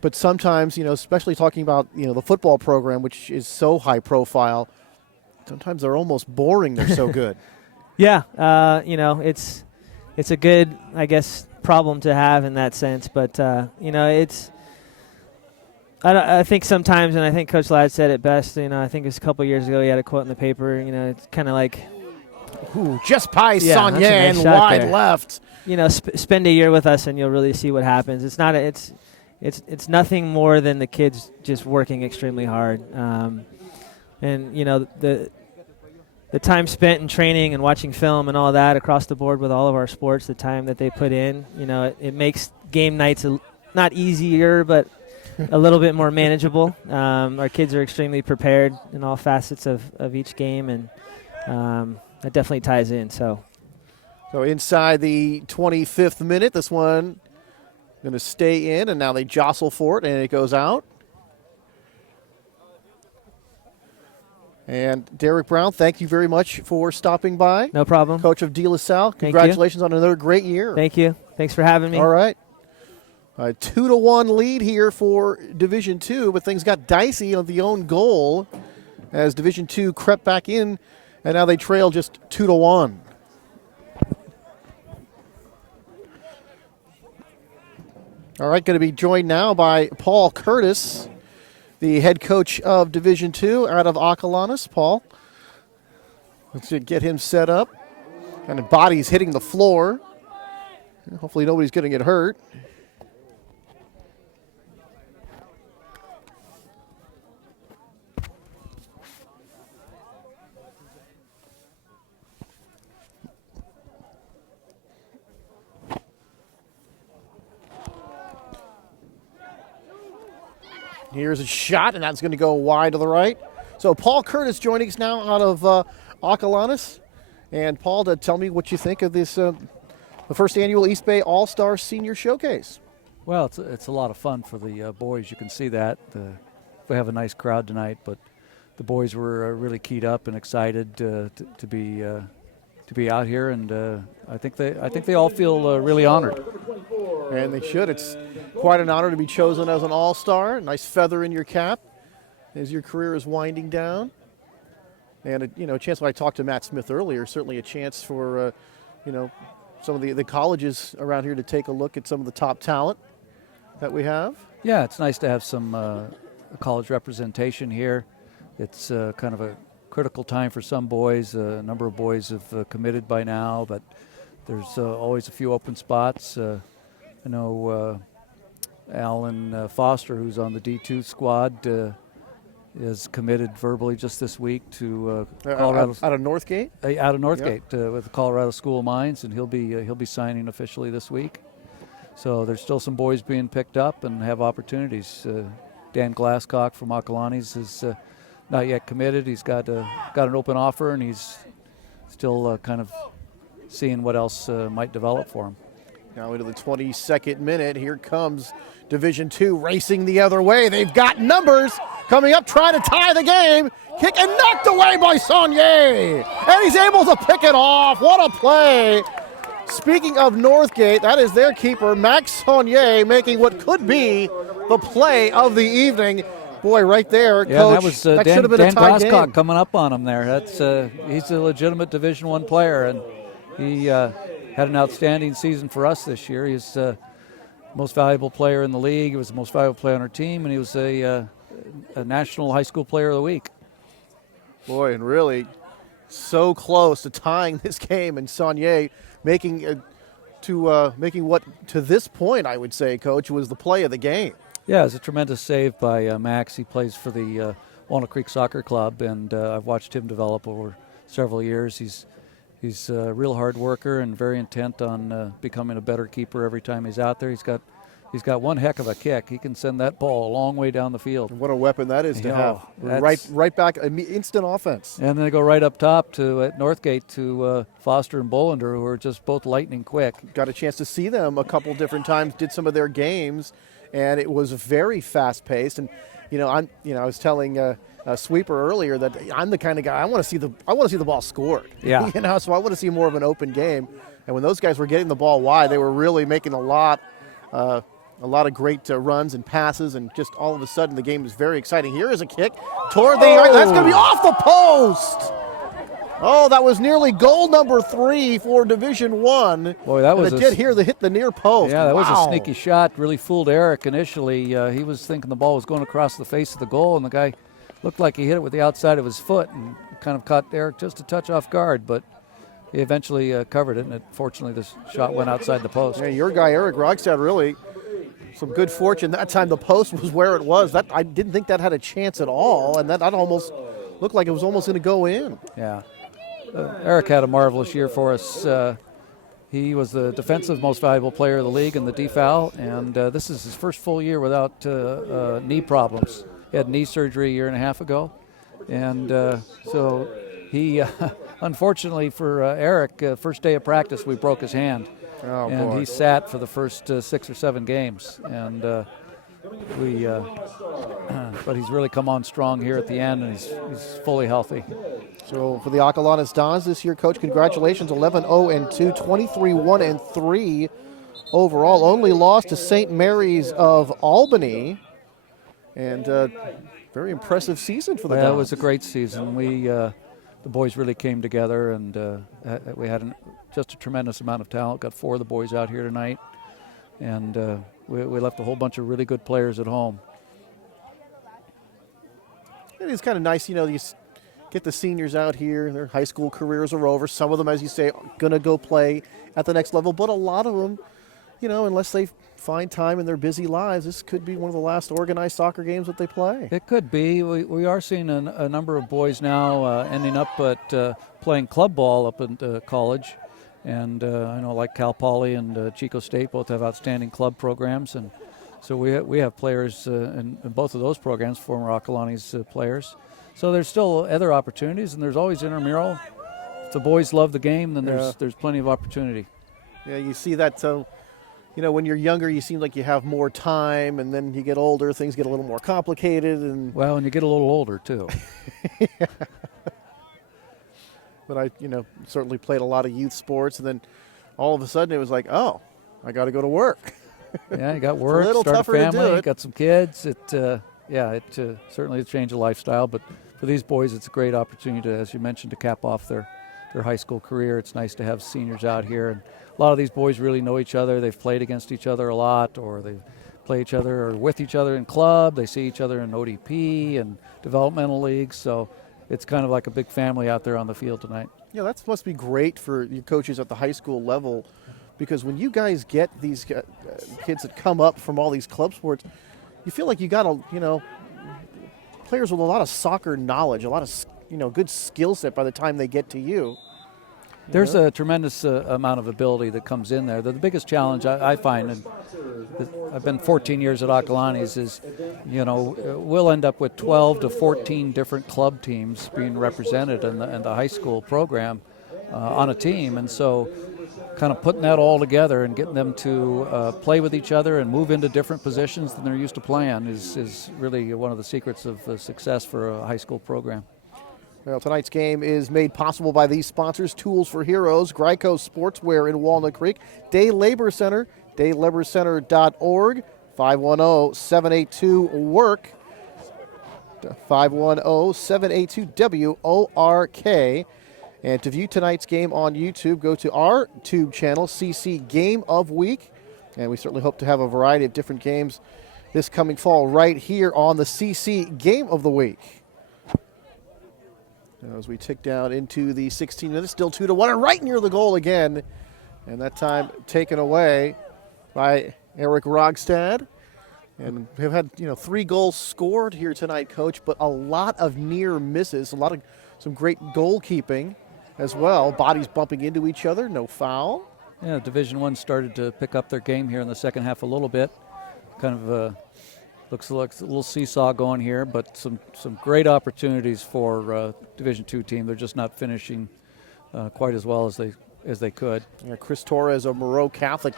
But sometimes, especially talking about, the football program, which is so high profile, sometimes they're almost boring. They're so good. Yeah. It's a good, I guess, problem to have in that sense. But, I think sometimes, and I think Coach Ladd said it best, I think it was a couple years ago he had a quote in the paper, it's kind of like, ooh, just by Saunier and wide left. Spend a year with us and you'll really see what happens. It's not it's nothing more than the kids just working extremely hard. And the time spent in training and watching film and all that across the board with all of our sports, the time that they put in, it makes game nights not easier, but a little bit more manageable. Our kids are extremely prepared in all facets of each game, and that definitely ties in. So inside the 25th minute, this one going to stay in, and now they jostle for it, and it goes out. And Derek Brown, thank you very much for stopping by. No problem. Coach of De La Salle, congratulations on another great year. Thank you. Thanks for having me. All right. A 2-1 lead here for Division II, but things got dicey on the own goal as Division II crept back in, and now they trail just 2-1. All right, going to be joined now by Paul Curtis, the head coach of Division II out of Acalanes. Paul, let's get him set up. And the body's hitting the floor. Hopefully nobody's going to get hurt. Here's a shot, and that's going to go wide to the right. So Paul Curtis joining us now out of Acalanes. And Paul, tell me what you think of this, the first annual East Bay All-Star Senior Showcase. Well, it's a lot of fun for the boys. You can see that. We have a nice crowd tonight, but the boys were really keyed up and excited to be out here, and I think they all feel really honored. And they should. It's quite an honor to be chosen as an all-star. Nice feather in your cap as your career is winding down. And, a chance, when I talked to Matt Smith earlier, certainly a chance for, some of the colleges around here to take a look at some of the top talent that we have. Yeah, it's nice to have some college representation here. It's kind of a critical time for some boys. A number of boys have committed by now, but there's always a few open spots. I know Alan Foster, who's on the D2 squad, is committed verbally just this week to Colorado. Out of Northgate? Out of Northgate with the Colorado School of Mines, and he'll be signing officially this week. So there's still some boys being picked up and have opportunities. Dan Glasscock from Acalanes is not yet committed. He's got an open offer, and he's still kind of seeing what else might develop for him. Now into the 22nd minute. Here comes Division II racing the other way. They've got numbers coming up, trying to tie the game. Kick and knocked away by Saunier. And he's able to pick it off. What a play. Speaking of Northgate, that is their keeper, Max Saunier, making what could be the play of the evening. Boy, right there, yeah, Coach. That was that Dan, should have been a tied Goscock game. coming up on him there. That's he's a legitimate Division I player, and he had an outstanding season for us this year. He's most valuable player in the league. He was the most valuable player on our team, and he was a National High School Player of the Week. Boy, and really so close to tying this game, and Saunier making what to this point I would say, Coach, was the play of the game. Yeah, it's a tremendous save by Max. He plays for the Walnut Creek Soccer Club, and I've watched him develop over several years. He's a real hard worker and very intent on becoming a better keeper every time he's out there. He's got one heck of a kick. He can send that ball a long way down the field. What a weapon that is to have. Right back, instant offense. And then they go right up top at Northgate to Foster and Bolander, who are just both lightning quick. Got a chance to see them a couple different times, did some of their games, and it was very fast-paced. And I was telling Sweeper earlier that I'm the kind of guy I want to see the ball scored. Yeah. So I want to see more of an open game. And when those guys were getting the ball wide, they were really making a lot of great runs and passes, and just all of a sudden the game is very exciting. Here is a kick toward the that's going to be off the post. Oh, that was nearly goal number 3 for Division I. Boy, that was hit the near post. Yeah, that was a sneaky shot. Really fooled Eric initially. He was thinking the ball was going across the face of the goal, and the guy looked like he hit it with the outside of his foot and kind of caught Eric just a touch off guard, but he eventually covered it, and fortunately the shot went outside the post. Yeah, your guy Eric Rogstad really some good fortune. That time the post was where it was. That I didn't think that had a chance at all, and that almost looked like it was almost going to go in. Yeah. Eric had a marvelous year for us. He was the defensive most valuable player of the league in the DFAL, and this is his first full year without knee problems. He had knee surgery a year and a half ago, and so he, unfortunately for Eric, first day of practice we broke his hand. Oh, and boy. He sat for the first 6 or 7 games, and but he's really come on strong here at the end, and he's fully healthy. So for the Acalanes Dons this year, Coach, congratulations, 11-0-2, 23-1-3 overall. Only lost to St. Mary's of Albany, and very impressive season for the Dons. It was a great season. The boys really came together, and we had just a tremendous amount of talent. Got 4 of the boys out here tonight, and we left a whole bunch of really good players at home. It is kind of nice, you get the seniors out here. Their high school careers are over. Some of them, as you say, are going to go play at the next level, but a lot of them, unless they find time in their busy lives, this could be one of the last organized soccer games that they play. It could be. We are seeing a number of boys now ending up at playing club ball up at college. And I know like Cal Poly and Chico State both have outstanding club programs. And so we have players in both of those programs, former Acalanes players. So there's still other opportunities, and there's always intramural. If the boys love the game, then there's plenty of opportunity. Yeah, you see that. So, when you're younger, you seem like you have more time, and then you get older, things get a little more complicated. And well, and you get a little older too. Yeah. But I, certainly played a lot of youth sports, and then all of a sudden it was like, oh, I got to go to work. Yeah, you got work, start a family, got some kids. It certainly changed the lifestyle. But for these boys, it's a great opportunity to, as you mentioned, to cap off their high school career. It's nice to have seniors out here, and a lot of these boys really know each other. They've played against each other a lot, or they play each other or with each other in club. They see each other in ODP and developmental leagues. So it's kind of like a big family out there on the field tonight. Yeah, that must be great for your coaches at the high school level, because when you guys get these kids that come up from all these club sports, you feel like you got players with a lot of soccer knowledge, a lot of good skill set by the time they get to you. There's a tremendous amount of ability that comes in there. The biggest challenge I find, and I've been 14 years at Acalanes, is, we'll end up with 12 to 14 different club teams being represented in the high school program on a team. And so kind of putting that all together and getting them to play with each other and move into different positions than they're used to playing is really one of the secrets of success for a high school program. Well, tonight's game is made possible by these sponsors: Tools for Heroes, Gryco Sportswear in Walnut Creek, Day Labor Center, daylaborcenter.org, 510-782-WORK. 510-782-WORK. And to view tonight's game on YouTube, go to our tube channel, CC Game of Week. And we certainly hope to have a variety of different games this coming fall right here on the CC Game of the Week. As we tick down into the 16 minutes, still 2-1, and right near the goal again. And that time taken away by Eric Rogstad. And we've had 3 goals scored here tonight, Coach, but a lot of near misses, some great goalkeeping as well. Bodies bumping into each other, no foul. Yeah, Division I started to pick up their game here in the second half a little bit. Kind of looks like a little seesaw going here, but some great opportunities for Division II team. They're just not finishing quite as well as they could. Yeah, Chris Torres of Moreau Catholic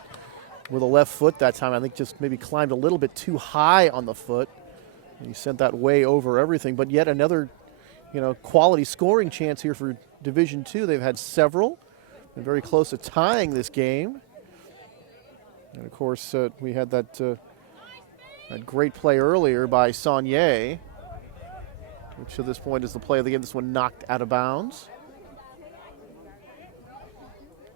with a left foot that time. I think just maybe climbed a little bit too high on the foot. And he sent that way over everything. But yet another, quality scoring chance here for Division II. They've had several. Been very close to tying this game. And of course, we had that great play earlier by Saunier, which to this point is the play of the game. This one knocked out of bounds.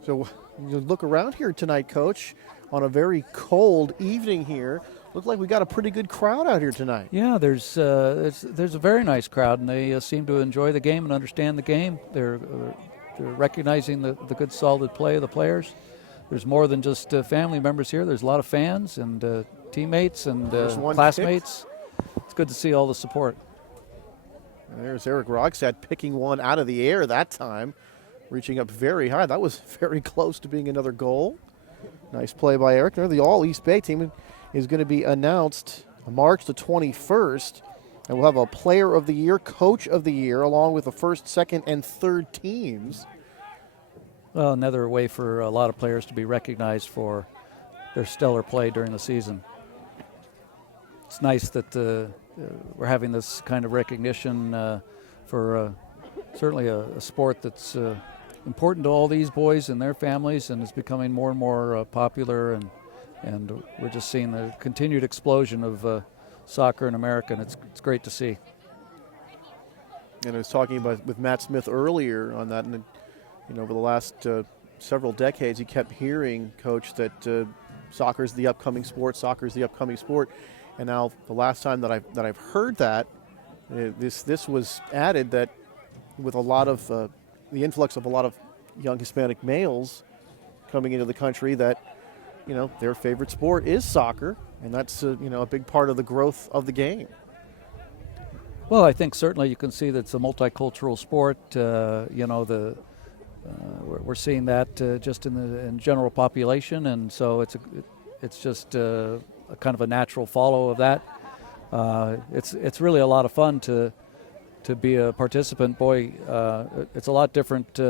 So you look around here tonight, Coach, on a very cold evening here. Looked like we got a pretty good crowd out here tonight. Yeah, there's a very nice crowd, and they seem to enjoy the game and understand the game. They're recognizing the good, solid play of the players. There's more than just family members here. There's a lot of fans and teammates and classmates. It's good to see all the support. And there's Eric Rogstad picking one out of the air that time, reaching up very high. That was very close to being another goal. Nice play by Eric. There, the All East Bay team is going to be announced March the 21st, and we'll have a Player of the Year, Coach of the Year, along with the first, second, and third teams. Well, another way for a lot of players to be recognized for their stellar play during the season. It's nice that we're having this kind of recognition for certainly a sport that's important to all these boys and their families, and is becoming more and more popular, and we're just seeing the continued explosion of soccer in America, and it's great to see. And I was talking with Matt Smith earlier on that, and over the last several decades, he kept hearing, Coach, that soccer is the upcoming sport. Soccer is the upcoming sport, and now the last time that I've heard that, this was added that with a lot of the influx of a lot of young Hispanic males coming into the country, that their favorite sport is soccer, and that's a big part of the growth of the game. Well, I think certainly you can see that it's a multicultural sport. We're seeing that just in general population, and so it's just a kind of a natural follow of that. It's really a lot of fun to be a participant. Boy, it's a lot different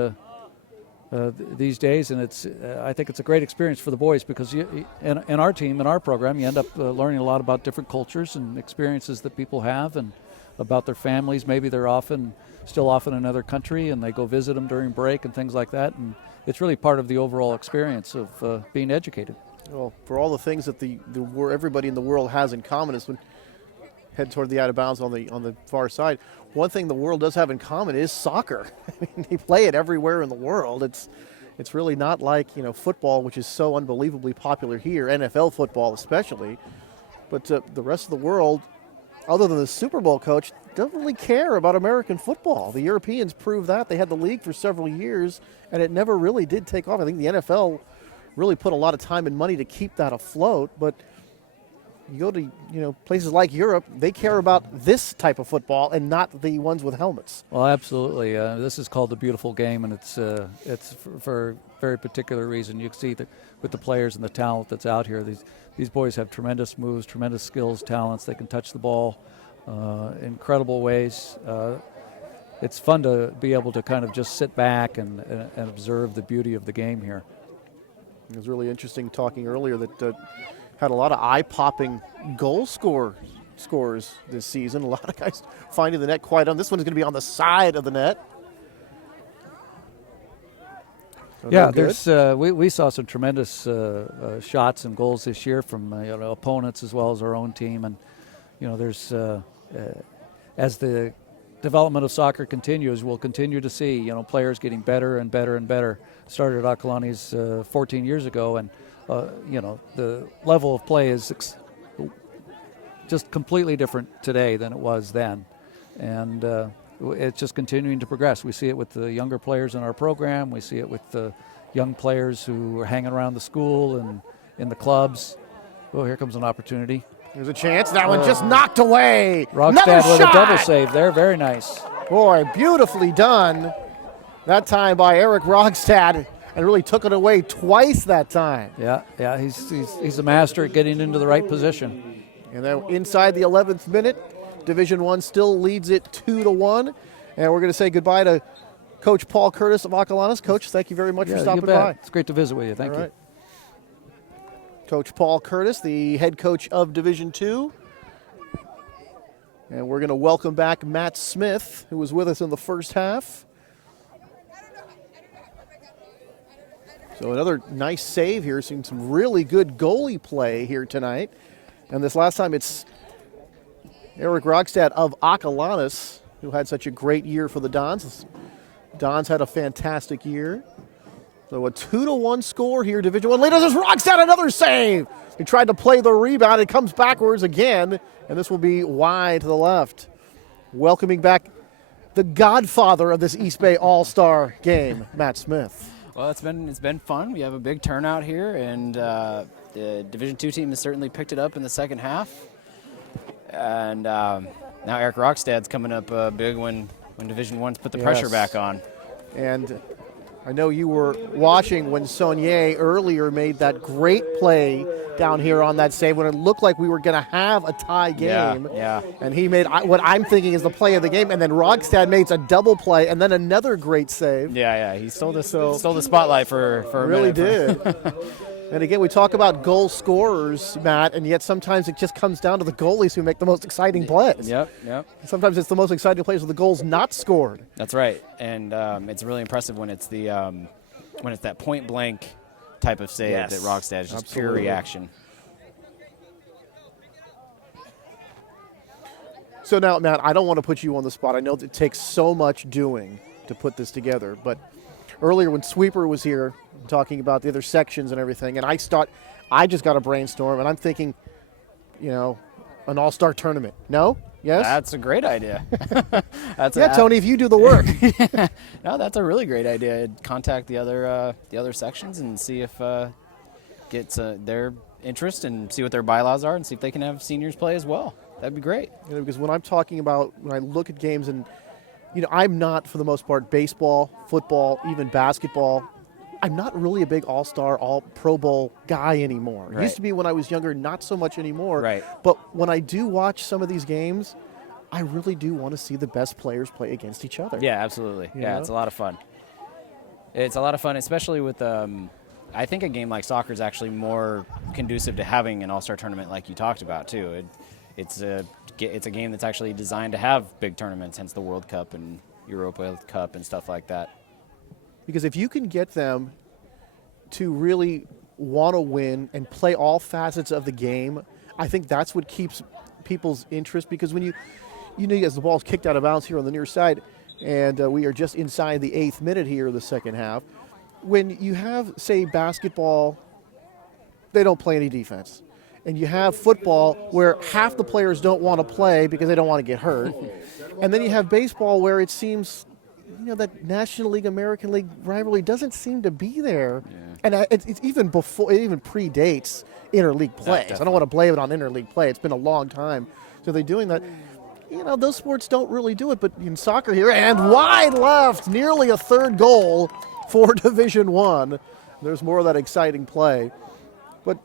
these days, and I think it's a great experience for the boys, because in our team, in our program, you end up learning a lot about different cultures and experiences that people have, and about their families. Maybe they're still often in another country, and they go visit them during break and things like that, and it's really part of the overall experience of being educated. Well, for all the things that everybody in the world has in common, is when head toward the out of bounds on the far side. One thing the world does have in common is soccer. I mean, they play it everywhere in the world. It's really not like football, which is so unbelievably popular here, NFL football especially. But the rest of the world, other than the Super Bowl, Coach, doesn't really care about American football. The Europeans proved that. They had the league for several years, and it never really did take off. I think the NFL really put a lot of time and money to keep that afloat, but you go to places like Europe, they care about this type of football and not the ones with helmets. Well, absolutely. This is called the beautiful game, and it's for a very particular reason. You can see that with the players and the talent that's out here. These boys have tremendous moves, tremendous skills, talents. They can touch the ball incredible ways. It's fun to be able to kind of just sit back and observe the beauty of the game here. It was really interesting talking earlier that had a lot of eye-popping goal scores this season. A lot of guys finding the net quite on. This one is going to be on the side of the net. Yeah, there's we saw some tremendous shots and goals this year from opponents as well as our own team, and there's as the development of soccer continues, we'll continue to see players getting better and better and better. Started at Akalani's 14 years ago, and the level of play is just completely different today than it was then, and it's just continuing to progress. We see it with the younger players in our program. We see it with the young players who are hanging around the school and in the clubs. Oh, here comes an opportunity. There's a chance. That one just knocked away. Rogstad with a double save there. Very nice. Boy, beautifully done. That time by Eric Rogstad, and really took it away twice that time. Yeah, he's a master at getting into the right position. And then inside the 11th minute, Division I still leads it 2-1. And we're going to say goodbye to Coach Paul Curtis of Acalanes. Coach, thank you very much for stopping by. It's great to visit with you. Thank you. Coach Paul Curtis, the head coach of Division II. And we're going to welcome back Matt Smith, who was with us in the first half. So another nice save here. Seeing some really good goalie play here tonight. And this last time it's Eric Rogstad of Acalanes, who had such a great year for the Dons. Dons had a fantastic year. So a 2-1 score here, Division I. Later, there's Rogstad, another save. He tried to play the rebound. It comes backwards again, and this will be wide to the left. Welcoming back the godfather of this East Bay All-Star game, Matt Smith. Well, it's been fun. We have a big turnout here, and the Division II team has certainly picked it up in the second half. And now Eric Rogstad's coming up big when Division I's put the pressure back on. And I know you were watching when Saunier earlier made that great play down here on that save when it looked like we were going to have a tie game. Yeah. And he made what I'm thinking is the play of the game, and then Rogstad made a double play and then another great save. Yeah. He stole the spotlight for a really minute. Did. And again, we talk about goal scorers, Matt, and yet sometimes it just comes down to the goalies who make the most exciting plays. Yep. Sometimes it's the most exciting plays with the goals not scored. That's right, and it's really impressive when it's that point blank type of save that Rogstad is just pure reaction. So now, Matt, I don't want to put you on the spot. I know that it takes so much doing to put this together, but earlier when Sweeper was here talking about the other sections and everything, and I just got a brainstorm, and I'm thinking, an all-star tournament. No? Yes? That's a great idea. Tony, if you do the work. No, that's a really great idea. I'd contact the other sections and see if gets their interest and see what their bylaws are and see if they can have seniors play as well. That'd be great. Because when I'm talking about, when I look at games and, I'm not, for the most part, baseball, football, even basketball. I'm not really a big all-star, all-Pro Bowl guy anymore. Right. Used to be when I was younger, not so much anymore. Right. But when I do watch some of these games, I really do want to see the best players play against each other. Yeah, absolutely. It's a lot of fun. It's a lot of fun, especially with, I think a game like soccer is actually more conducive to having an all-star tournament like you talked about, too. It's a game that's actually designed to have big tournaments, hence the World Cup and Europa Cup and stuff like that. Because if you can get them to really want to win and play all facets of the game, I think that's what keeps people's interest. Because when as the ball's kicked out of bounds here on the near side, and we are just inside the 8th minute here of the second half, when you have, say, basketball, they don't play any defense. And you have football where half the players don't want to play because they don't want to get hurt. And then you have baseball where it seems that National League, American League rivalry doesn't seem to be there. Yeah. And it's even before, it even predates interleague play. I don't want to blame it on interleague play. It's been a long time. So they're doing that. Those sports don't really do it, but in soccer here, and wide left, nearly a third goal for Division I. There's more of that exciting play. But,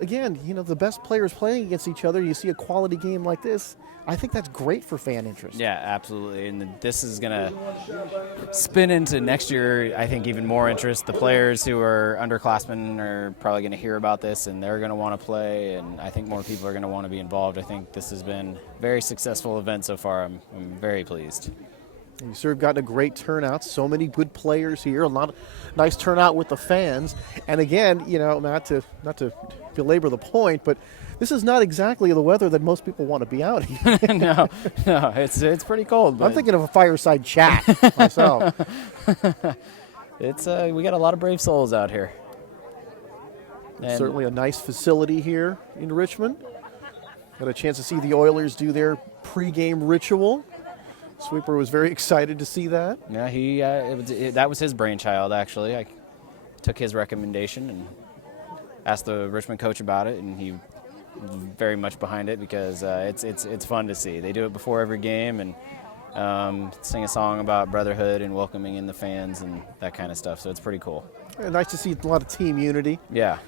again, the best players playing against each other, you see a quality game like this, I think that's great for fan interest. Yeah, absolutely. And this is going to spin into next year, I think, even more interest. The players who are underclassmen are probably going to hear about this, and they're going to want to play, and I think more people are going to want to be involved. I think this has been a very successful event so far. I'm very pleased. You sort of gotten a great turnout. So many good players here. A lot of nice turnout with the fans. And again, not to belabor the point, but this is not exactly the weather that most people want to be out here. no, it's pretty cold. I'm thinking of a fireside chat myself. We got a lot of brave souls out here. And certainly a nice facility here in Richmond. Got a chance to see the Oilers do their pregame ritual. Sweeper was very excited to see that. Yeah, that was his brainchild, actually. I took his recommendation and asked the Richmond coach about it, and he was very much behind it because it's fun to see. They do it before every game and sing a song about brotherhood and welcoming in the fans and that kind of stuff, so it's pretty cool. Yeah, nice to see a lot of team unity. Yeah.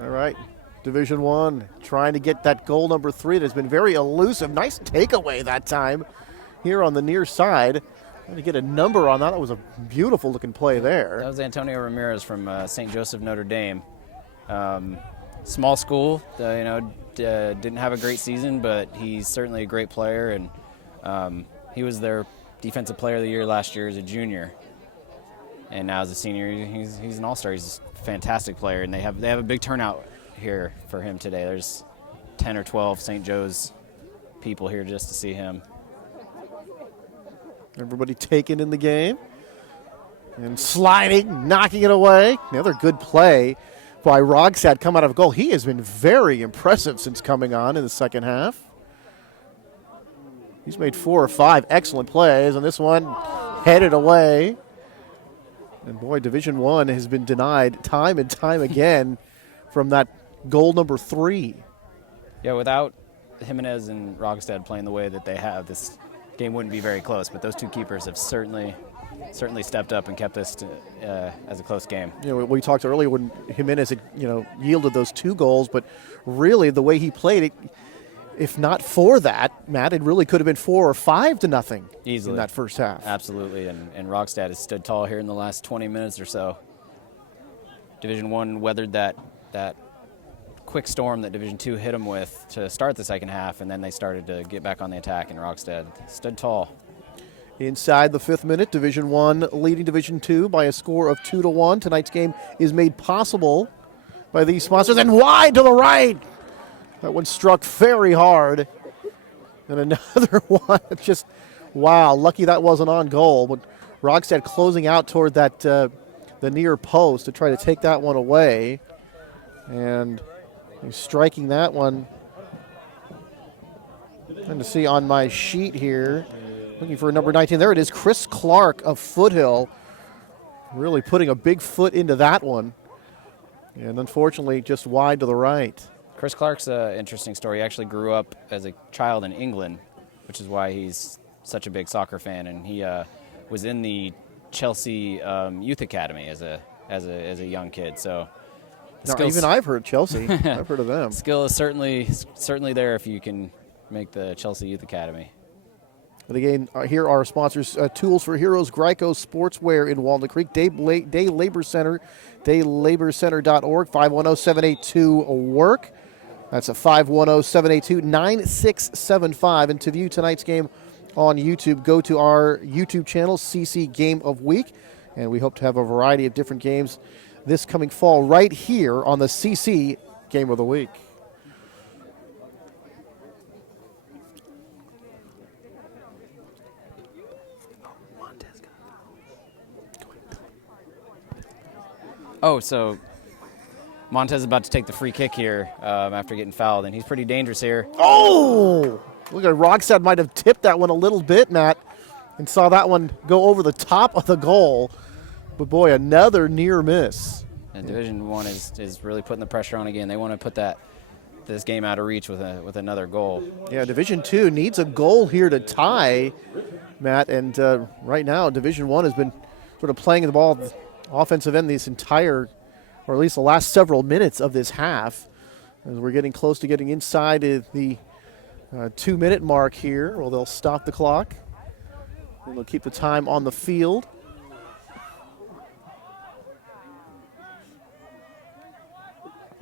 All right. Division I trying to get that goal number 3 that's been very elusive. Nice takeaway that time here on the near side. Trying to get a number on that. That was a beautiful looking play there. That was Antonio Ramirez from St. Joseph Notre Dame. Small school, didn't have a great season, but he's certainly a great player, and he was their defensive player of the year last year as a junior. And now as a senior, he's an all-star. He's a fantastic player, and they have a big turnout here for him today. There's 10 or 12 St. Joe's people here just to see him. Everybody taken in the game and sliding, knocking it away. Another good play by Rogstad come out of goal. He has been very impressive since coming on in the second half. He's made 4 or 5 excellent plays, and this one headed away. And boy, Division I has been denied time and time again from that goal number 3. Yeah, without Jimenez and Rogstad playing the way that they have, this game wouldn't be very close. But those two keepers have certainly stepped up and kept this as a close game. We talked earlier when Jimenez had yielded those 2 goals, but really the way he played it, if not for that, Matt, it really could have been 4 or 5-0 easily in that first half. Absolutely, and Rogstad has stood tall here in the last 20 minutes or so. Division I weathered that quick storm that Division II hit them with to start the second half, and then they started to get back on the attack, and Rogstad stood tall. Inside the 5th minute, Division I leading Division II by a score of 2-1. Tonight's game is made possible by these sponsors, and wide to the right. That one struck very hard. And another one, just, wow, lucky that wasn't on goal. But Rogstad closing out toward that the near post to try to take that one away. And he's striking that one. Trying to see on my sheet here. Looking for number 19. There it is, Chris Clark of Foothill. Really putting a big foot into that one. And unfortunately, just wide to the right. Chris Clark's an interesting story. He actually grew up as a child in England, which is why he's such a big soccer fan. And he was in the Chelsea Youth Academy as a young kid. So even I've heard Chelsea. I've heard of them. Skill is certainly there if you can make the Chelsea Youth Academy. But again, here are our sponsors, Tools for Heroes, Greico Sportswear in Walnut Creek, Day Labor Center, daylaborcenter.org, 510-782-WORK. That's a 510-782-9675. And to view tonight's game on YouTube, go to our YouTube channel, CC Game of Week. And we hope to have a variety of different games this coming fall right here on the CC Game of the Week. Oh, so Montez is about to take the free kick here after getting fouled, and he's pretty dangerous here. Oh! Look at Rogstad might have tipped that one a little bit, Matt, and saw that one go over the top of the goal. But boy, another near miss. And Division I is really putting the pressure on again. They want to put this game out of reach with another goal. Yeah, Division II needs a goal here to tie, Matt, and right now Division I has been sort of playing the ball offensive end this entire, or at least the last several minutes of this half. As we're getting close to getting inside of the 2-minute mark here. Well, they'll stop the clock. And they'll keep the time on the field.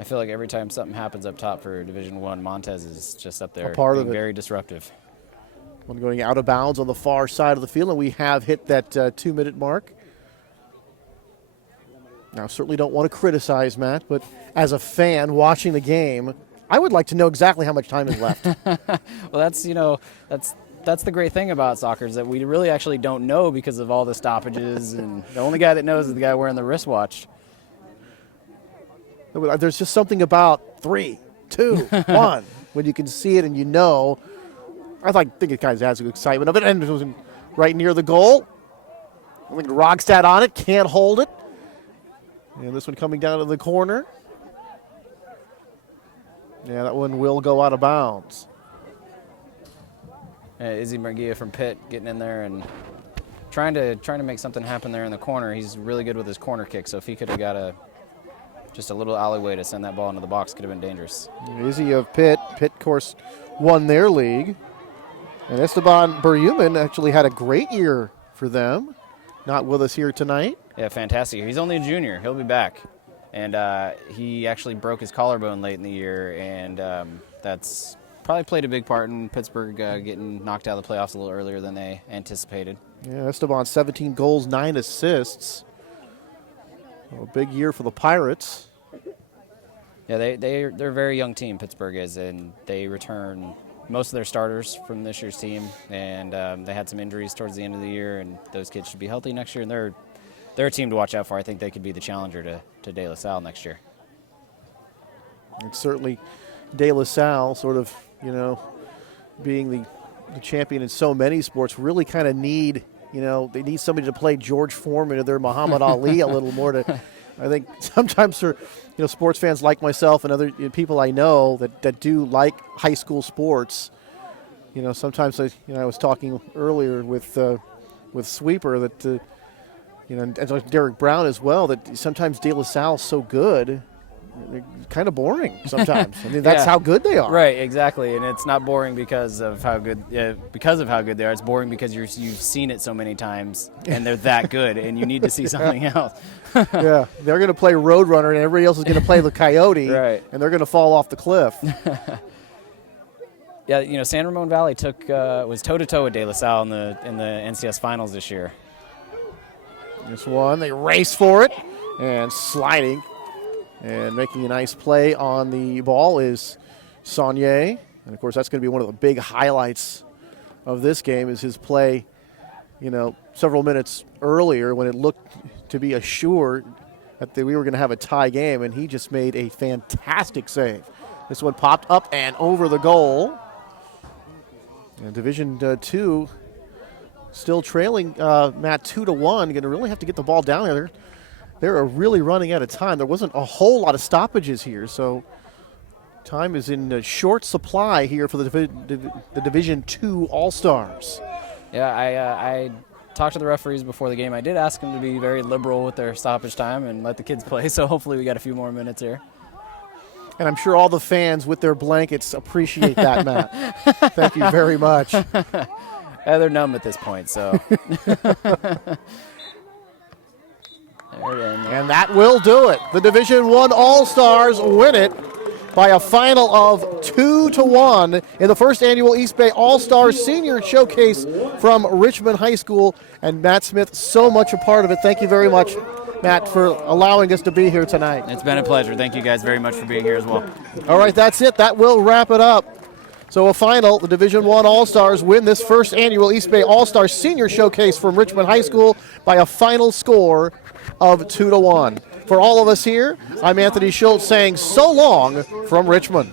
I feel like every time something happens up top for Division I, Montez is just up there A part of being it. very disruptive. One going out of bounds on the far side of the field, and we have hit that 2-minute mark. Now, certainly don't want to criticize, Matt, but as a fan watching the game, I would like to know exactly how much time is left. Well, that's the great thing about soccer is that we really actually don't know because of all the stoppages, and the only guy that knows is the guy wearing the wristwatch. There's just something about 3, 2, 1 when you can see it and you know. I think it kind of has the excitement of it, and it was right near the goal. I think Rogstad on it, can't hold it. And this one coming down to the corner. Yeah, that one will go out of bounds. Izzy Murguia from Pitt getting in there and trying to make something happen there in the corner. He's really good with his corner kick, so if he could have got just a little alleyway to send that ball into the box, could have been dangerous. Izzy of Pitt. Pitt, of course, won their league. And Esteban Berhuman actually had a great year for them. Not with us here tonight. Yeah, fantastic. He's only a junior. He'll be back. And he actually broke his collarbone late in the year, and that's probably played a big part in Pittsburgh getting knocked out of the playoffs a little earlier than they anticipated. Yeah, Esteban, 17 goals, 9 assists. A big year for the Pirates. Yeah, they're a very young team, Pittsburgh is, and they return most of their starters from this year's team, and they had some injuries towards the end of the year, and those kids should be healthy next year, and they're a team to watch out for. I think they could be the challenger to De La Salle next year. And certainly De La Salle sort of, being the champion in so many sports, really kind of need, they need somebody to play George Foreman or their Muhammad Ali a little more to, I think sometimes for, sports fans like myself and other people I know that do like high school sports, sometimes I was talking earlier with Sweeper that, and Derek Brown as well, that sometimes De La Salle's so good, they're kind of boring sometimes. I mean, that's how good they are. Right, exactly, and it's not boring because of how good they are. It's boring because you've seen it so many times, and they're that good, and you need to see something else. Yeah, they're going to play Roadrunner, and everybody else is going to play the Coyote, right, and they're going to fall off the cliff. Yeah, San Ramon Valley was toe-to-toe with De La Salle in the NCS finals this year. This one, they race for it, and sliding. And making a nice play on the ball is Saunier. And, of course, that's going to be one of the big highlights of this game is his play, several minutes earlier when it looked to be assured that we were going to have a tie game, and he just made a fantastic save. This one popped up and over the goal. And Division II still trailing Matt 2-1. Going to really have to get the ball down there. They're really running out of time. There wasn't a whole lot of stoppages here, so time is in short supply here for the Division II All-Stars. Yeah, I talked to the referees before the game. I did ask them to be very liberal with their stoppage time and let the kids play, so hopefully we got a few more minutes here. And I'm sure all the fans with their blankets appreciate that, Matt. Thank you very much. They're numb at this point, so... And that will do it. The Division I All-Stars win it by a final of 2-1 in the first annual East Bay All-Stars Senior Showcase from Richmond High School. And Matt Smith, so much a part of it. Thank you very much, Matt, for allowing us to be here tonight. It's been a pleasure. Thank you guys very much for being here as well. All right, that's it. That will wrap it up. So a final, the Division I All-Stars win this first annual East Bay All-Stars Senior Showcase from Richmond High School by a final score of 2-1. For all of us here, I'm Anthony Schultz saying so long from Richmond.